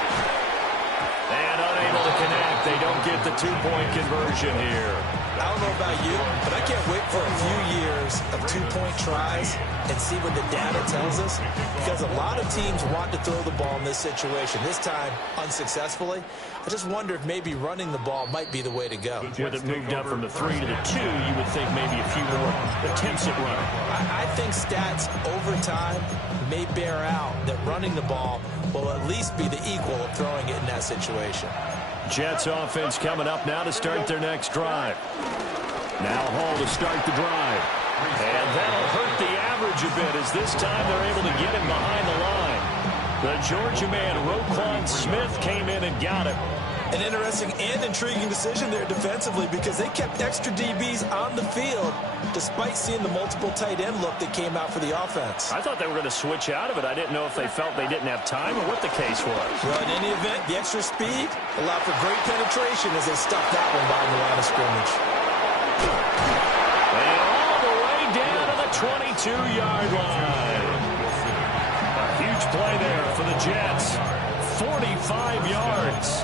And unable to connect. They don't get the 2-point conversion here. I don't know about you, but I can't wait for a few years of 2-point tries and see what the data tells us, because a lot of teams want to throw the ball in this situation. This time, unsuccessfully. I just wonder if maybe running the ball might be the way to go. With it moved up from the 3 to the 2, you would think maybe a few more attempts at running. I think stats over time may bear out that running the ball will at least be the equal of throwing it in that situation. Jets offense coming up now to start their next drive. Now Hall to start the drive. And that'll hurt the average a bit, as this time they're able to get him behind the line. The Georgia man, Roquan Smith, came in and got him. An interesting and intriguing decision there defensively, because they kept extra DBs on the field despite seeing the multiple tight end look that came out for the offense. I thought they were going to switch out of it. I didn't know if they felt they didn't have time or what the case was. Well, in any event, the extra speed allowed for great penetration as they stuffed that one by the line of scrimmage. And all the way down to the 22-yard line. A huge play there for the Jets. 45 yards.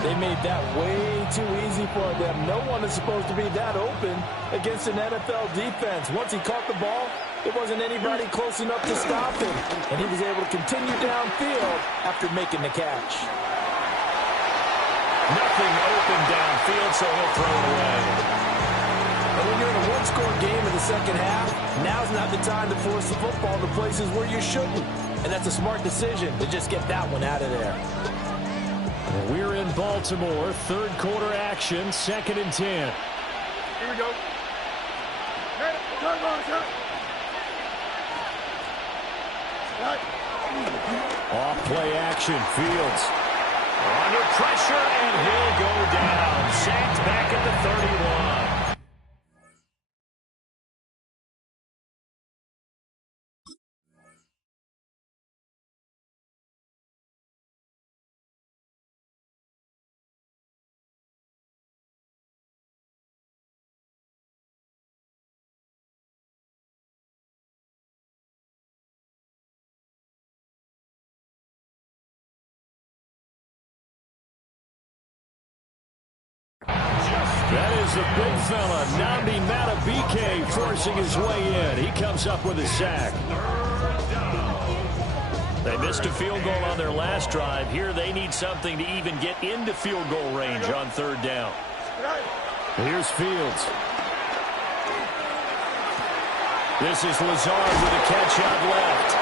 They made that way too easy for them. No one is supposed to be that open against an NFL defense. Once he caught the ball, there wasn't anybody close enough to stop him, and he was able to continue downfield after making the catch. Nothing open downfield, so he'll throw it away. And when you're in a one-score game in the second half, now's not the time to force the football to places where you shouldn't. And that's a smart decision to just get that one out of there. We're in Baltimore, 3rd quarter action, 2nd and 10. Here we go. Off play action, Fields. Under pressure, and he'll go down. Sacked back at the 31. That is the big fella, Nnamdi Madubuike, forcing his way in. He comes up with a sack. They missed a field goal on their last drive. Here they need something to even get into field goal range on 3rd down. Here's Fields. This is Lazard with a catch out left.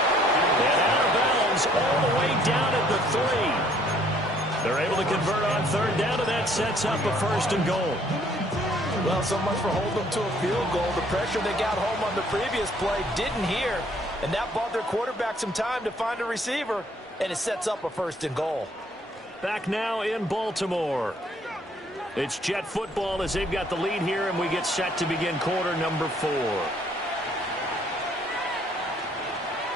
And out of bounds all the way down at the 3. They're able to convert on 3rd down, and that sets up a 1st and goal. Well, so much for holding them to a field goal. The pressure they got home on the previous play didn't hear, and that bought their quarterback some time to find a receiver, and it sets up a 1st and goal. Back now in Baltimore. It's Jet football as they've got the lead here, and we get set to begin quarter number 4.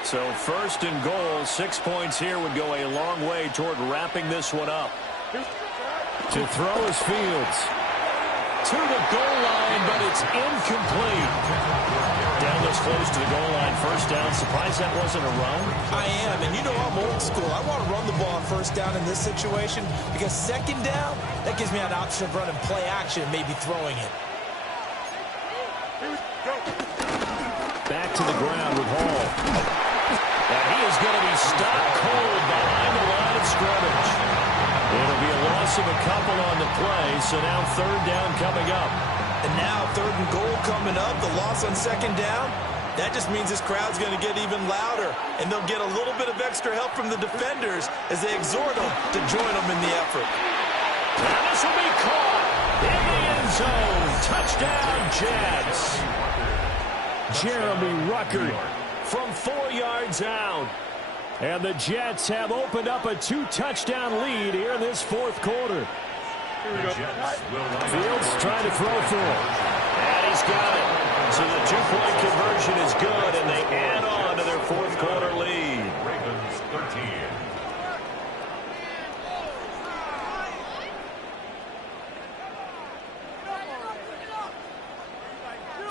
So 1st and goal, 6 points here would go a long way toward wrapping this one up. To throw is Fields. to the goal line, but it's incomplete. Down this close to the goal line, first down. Surprised that wasn't a run? I am, and you know I'm old school. I want to run the ball on first down in this situation because second down, that gives me an option of running play action and maybe throwing it. Back to the ground with Hall. And he is going to be stopped cold behind the line of scrimmage. It'll be a loss of a couple on the play, so now third down coming up. And now third and goal coming up, the loss on second down. That just means this crowd's going to get even louder, and they'll get a little bit of extra help from the defenders as they exhort them to join them in the effort. And this will be caught in the end zone. Touchdown, Jets. Jeremy Ruckert from 4 yards out. And the Jets have opened up a 2-touchdown lead here in this fourth quarter. Fields trying to throw for it. And he's got it. So the two-point conversion is good, and they add on to their fourth quarter lead. Ravens 13.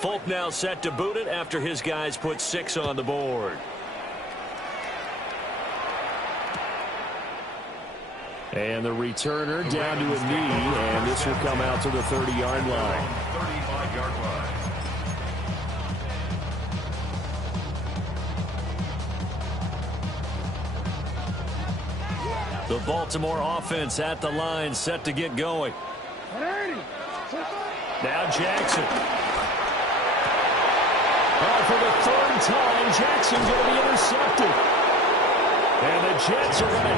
Folk now set to boot it after his guys put 6 on the board. And the returner down to a knee, and this will come out to the 30-yard line. 35-yard line. The Baltimore offense at the line, set to get going. Now Jackson. Oh, for the third time, Jackson's going to be intercepted. And the Jets are going to...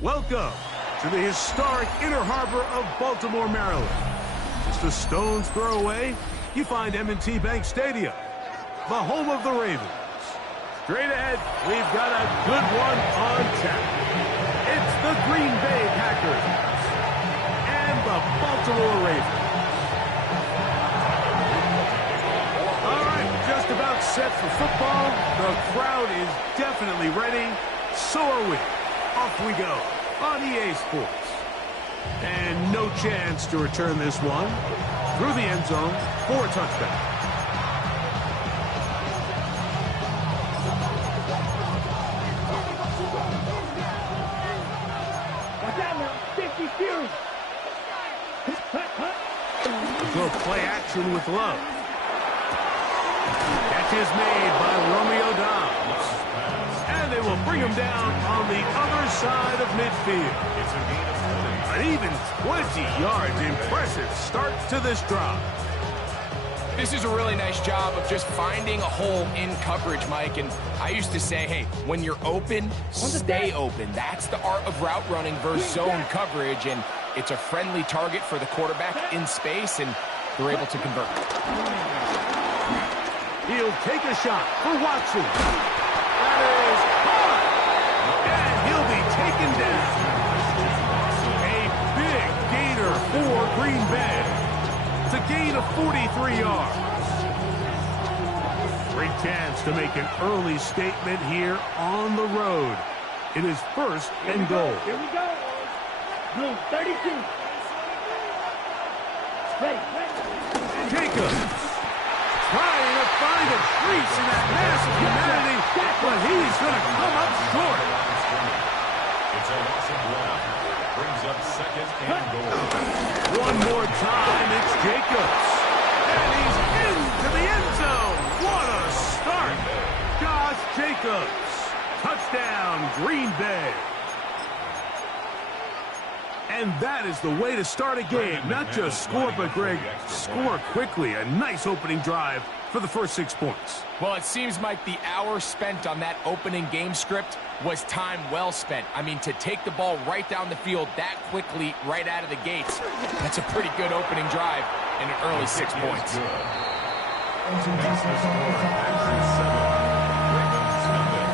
Welcome to the historic Inner Harbor of Baltimore, Maryland. Just a stone's throw away, you find M&T Bank Stadium, the home of the Ravens. Straight ahead, we've got a good one on tap. It's the Green Bay Packers and the Baltimore Ravens. All right, just about set for football. The crowd is definitely ready. So are we. Off we go on EA Sports. And no chance to return this one through the end zone for a touchdown. Watch out now. 50 feet. Go play action with Love. Catch is made by Romeo Dobbs. And they will bring him down on the other side of midfield. An even 20 yards. Impressive start to this drive. This is a really nice job of just finding a hole in coverage, Mike. And I used to say, hey, when you're open, stay open. That's the art of route running versus zone coverage. And it's a friendly target for the quarterback in space, and they're able to convert. He'll take a shot for Watson. That is hard. And he'll be taken down. A big gainer for Green Bay. It's a gain of 43 yards. Great chance to make an early statement here on the road. It is first and goal. Here we go. Blue 32. Ready. Jacobs trying to find a crease in that mass of humanity, but he's going to come up short. It's a loss of 1. Brings up second and goal. One more time, it's Jacobs. And he's into the end zone. What a start. Josh Jacobs. Touchdown, Green Bay. And that is the way to start a game. Not just score, but, Greg, score quickly. A nice opening drive for the first 6 points. Well, it seems like the hour spent on that opening game script was time well spent. I mean, to take the ball right down the field that quickly right out of the gates, that's a pretty good opening drive and an early 6 points. That's the score. Actually 7. Ravens nothing.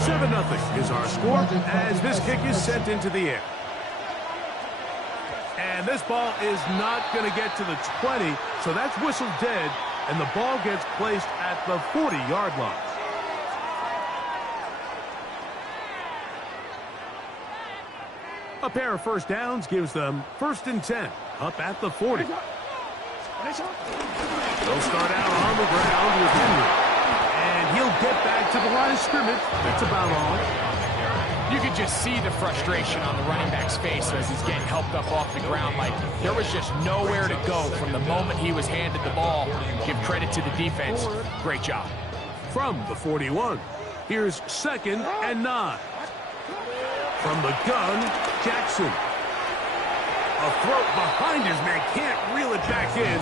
7-0 is our score as this kick is sent into the air. And this ball is not going to get to the 20, so that's whistled dead, and the ball gets placed at the 40-yard line. A pair of first downs gives them 1st and 10, up at the 40. They'll start out on the ground with Henry. And he'll get back to the line of scrimmage. That's about all. You could just see the frustration on the running back's face as he's getting helped up off the ground. Like, there was just nowhere to go from the moment he was handed the ball. Give credit to the defense. Great job. From the 41, here's 2nd and 9. From the gun, Jackson. A throw behind his man, can't reel it back in.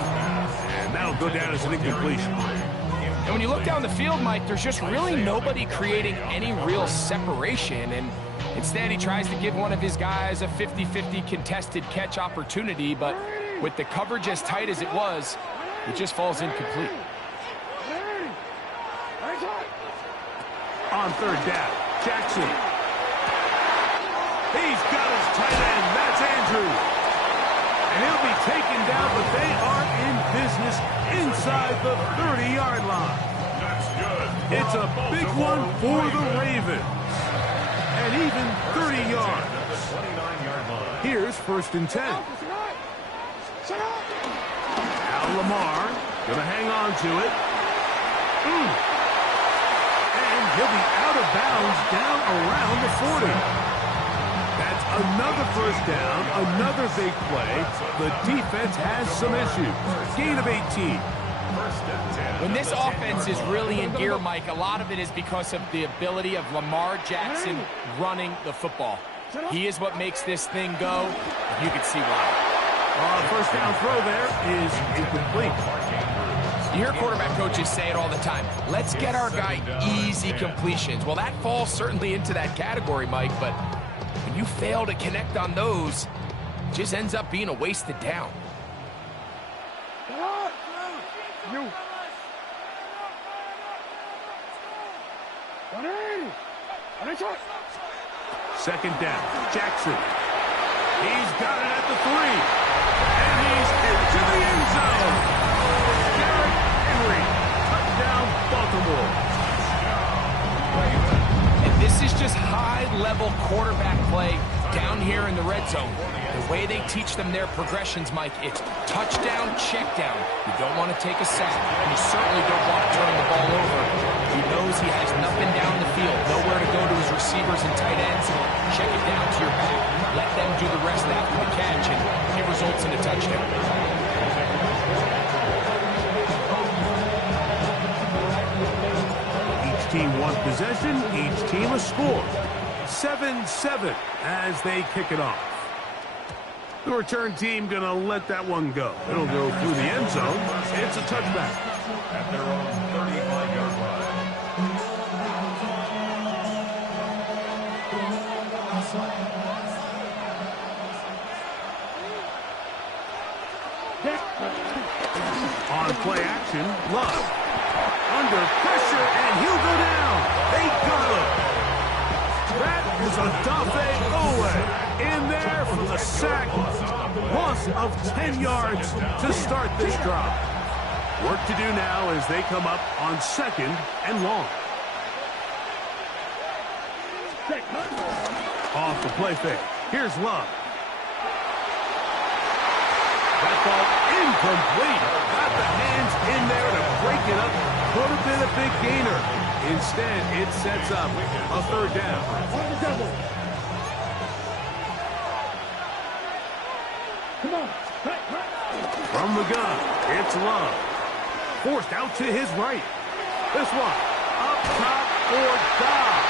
And that'll go down as an incompletion. And when you look down the field, Mike, there's just really nobody creating any real separation. And instead, he tries to give one of his guys a 50-50 contested catch opportunity. But with the coverage as tight as it was, it just falls incomplete. On 3rd down, Jackson. He's got his tight end. That's Andrews. And he'll be taken down, but they are in business inside the 30-yard line. That's good. It's a big one for the Ravens. And even 30 yards. 29-yard line. Here's 1st and 10. Now Lamar going to hang on to it. And he'll be out of bounds down around the 40. That's another 1st down, another big play. The defense has some issues. Gain of 18. When this offense is really in gear, Mike, a lot of it is because of the ability of Lamar Jackson running the football. He is what makes this thing go. You can see why. 1st down throw there is incomplete. You hear quarterback coaches say it all the time. Let's get our guy easy completions. Well, that falls certainly into that category, Mike, but when you fail to connect on those, it just ends up being a wasted down. Second down, Jackson. He's got it at the 3. And he's into the end zone. Derrick Henry, touchdown, Baltimore. And this is just high-level quarterback play down here in the red zone. The way they teach them their progressions, Mike, it's touchdown, check down. You don't want to take a sack, and you certainly don't want to turn the ball over. He knows he has nothing down the field, nowhere to go to his receivers and tight ends. Check it down to your back. Let them do the rest after the catch, and it results in a touchdown. Each team one possession, each team a score. 7-7 as they kick it off. The return team going to let that one go. It'll go through the end zone. It's a touchback. At their own 35-yard line. On play action, Love. Under pressure, and he'll go down. They got him. That is Odafe Owe in there for the sack. Loss of 10 yards to start this drive. Work to do now as they come up on 2nd and long. Off the play fake. Here's Love. That ball incomplete. Got the hands in there to break it up. Could have been a big gainer. Instead, it sets up a 3rd down. From the gun, it's Love. Forced out to his right. This one, up top for Dobbs.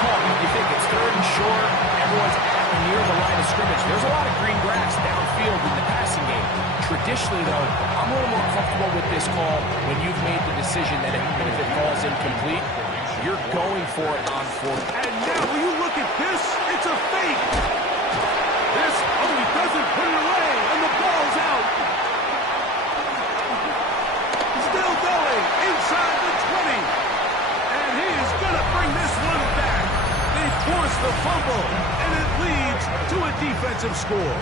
call. You think it's third and short, everyone's at or near the line of scrimmage. There's a lot of green grass downfield in the passing game. Traditionally, though, I'm a little more comfortable with this call when you've made the decision that even if it falls incomplete, you're going for it on fourth. And now, will you look at this? It's a fake. This, he doesn't put it away, and the ball's out. Still going inside the 20. And he is going to bring this one back. They force the fumble, and it leads to a defensive score.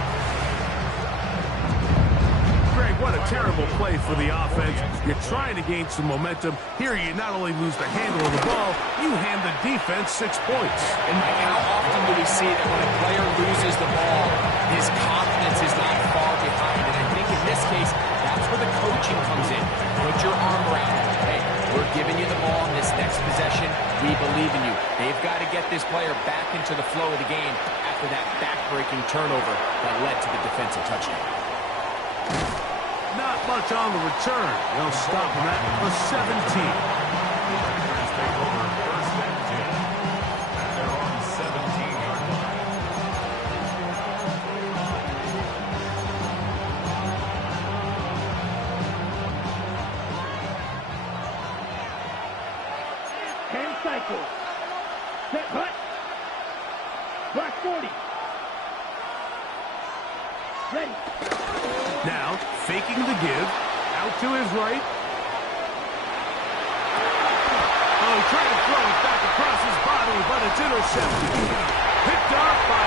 Greg, what a terrible play for the offense. You're trying to gain some momentum. Here you not only lose the handle of the ball, you hand the defense 6 points. And Mike, how often do we see that when a player loses the ball, his confidence is not far behind? And I think in this case, that's where the coaching comes in. Put your arm around him. Hey, we're giving you the ball in this next possession. We believe in you. They've got to get this player back into the flow of the game after that back-breaking turnover that led to the defensive touchdown. Not much on the return. They'll stop him at the 17. Defenders take over first and 10. And they're on 17-yard line. Cycle. Set cut. Black 40. Ready. Now, faking the give. Out to his right. Oh, trying to throw it back across his body, but it's intercepted. Picked off by...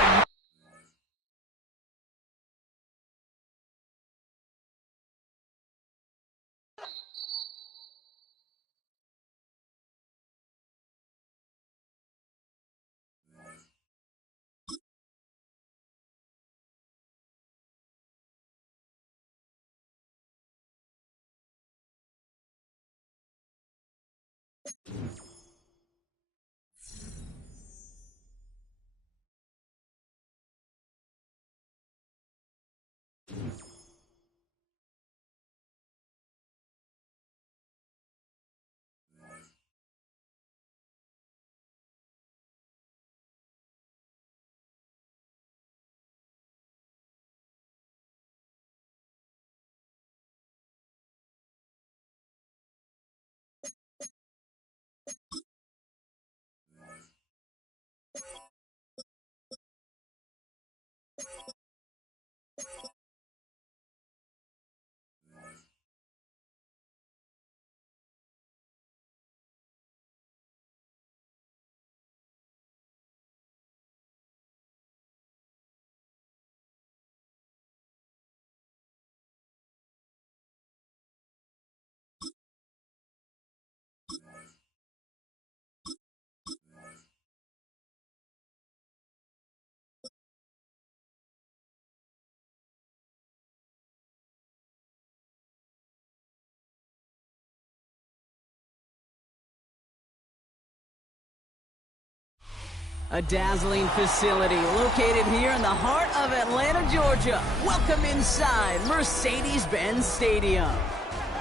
A dazzling facility located here in the heart of Atlanta, Georgia. Welcome inside Mercedes-Benz Stadium.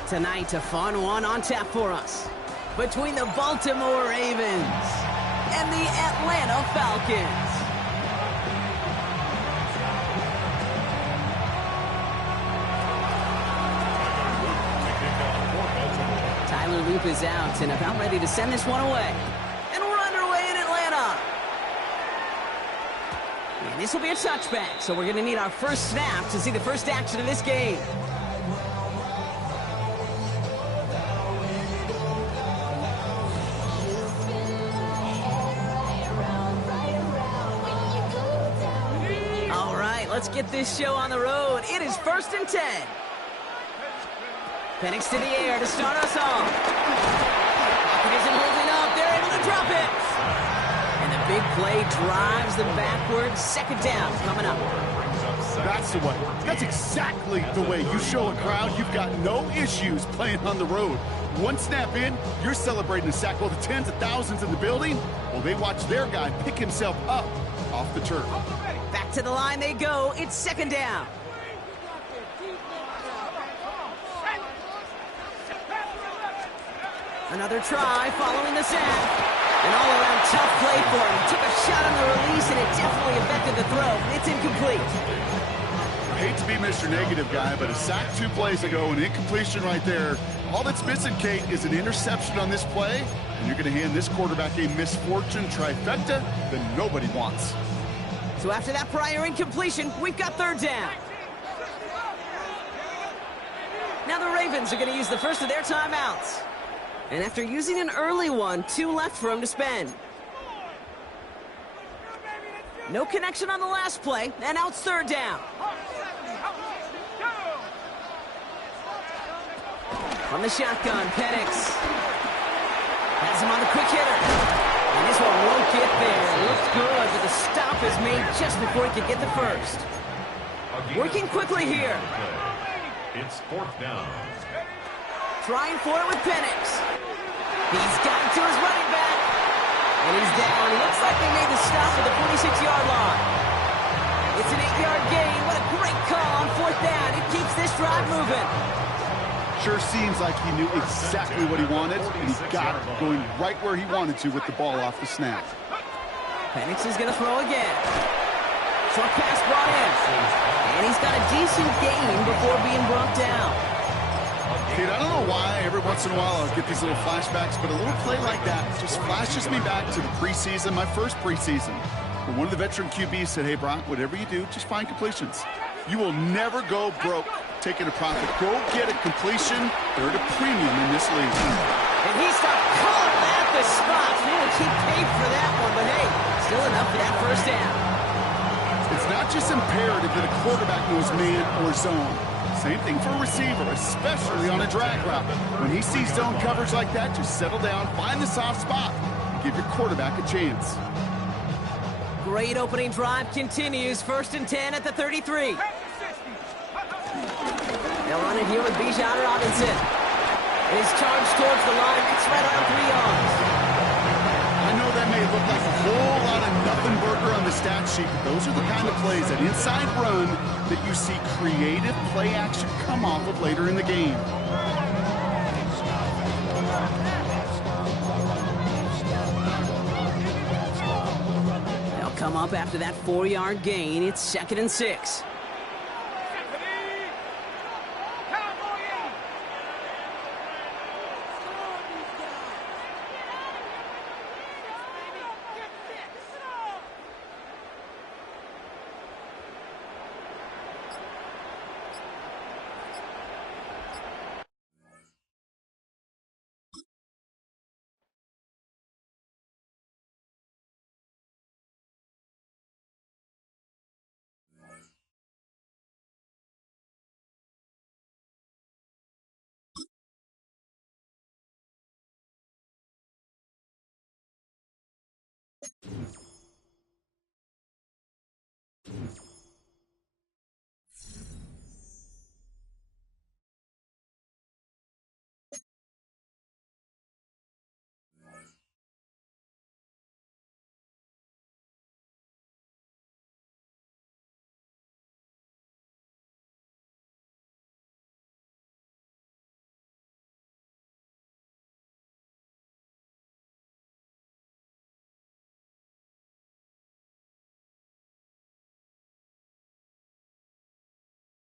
Tonight, a fun one on tap for us between the Baltimore Ravens and the Atlanta Falcons. Tyler Loop is out and about ready to send this one away. And we're underway in Atlanta. And this will be a touchback, so we're going to need our first snap to see the first action of this game. All right, let's get this show on the road. It is 1st and 10. Penix to the air to start us off. It isn't holding up. They're able to drop it. And the big play drives them backwards. Second down coming up. That's the way. That's exactly the way you show a crowd you've got no issues playing on the road. One snap in, you're celebrating a sack while the tens of thousands in the building, well, they watch their guy pick himself up off the turf. Back to the line they go. It's second down. Another try following the sack. An all-around tough play play for him. He took a shot on the release, and it definitely affected the throw. It's incomplete. I hate to be Mr. Negative guy, but a sack 2 plays ago, an incompletion right there. All that's missing, Kate, is an interception on this play, and you're going to hand this quarterback a misfortune trifecta that nobody wants. So after that prior incompletion, we've got third down. Now the Ravens are going to use the first of their timeouts. And after using an early one, 2 left for him to spend. No connection on the last play, and now it's third down. On the shotgun, Penix has him on the quick hitter. And this one won't get there. Looks good, but the stop is made just before he could get the first. Working quickly here. It's fourth down. Trying for it with Penix. He's got it to his running back. And he's down. Looks like they made the stop at the 46-yard line. It's an 8-yard gain. What a great call on fourth down. It keeps this drive moving. Sure seems like he knew exactly what he wanted, and he got it, going right where he wanted to with the ball off the snap. Penix is going to throw again. Short pass brought in. And he's got a decent gain before being brought down. Dude, I don't know why every once in a while I'll get these little flashbacks, but a little play like that just flashes me back to the preseason, my first preseason. When one of the veteran QBs said, hey, Brock, whatever you do, just find completions. You will never go broke taking a profit. Go get a completion. They're at a premium in this league. And he stopped calling at the spot. He will keep paid for that one, but hey, still enough for that first down. It's not just imperative that a quarterback knows man or zone. Same thing for a receiver, especially on a drag route. When he sees zone coverage like that, just settle down, find the soft spot, and give your quarterback a chance. Great opening drive continues. 1st and 10 at the 33. They'll run it here with Bijan Robinson. And he's charged towards the line. It's right around 3 yards. I know that may look like a whole lot of nothing burger on the stat sheet, but those are the kind of plays, that inside run, that you see creative play action come off of later in the game. They'll come up after that 4-yard gain. It's 2nd and 6.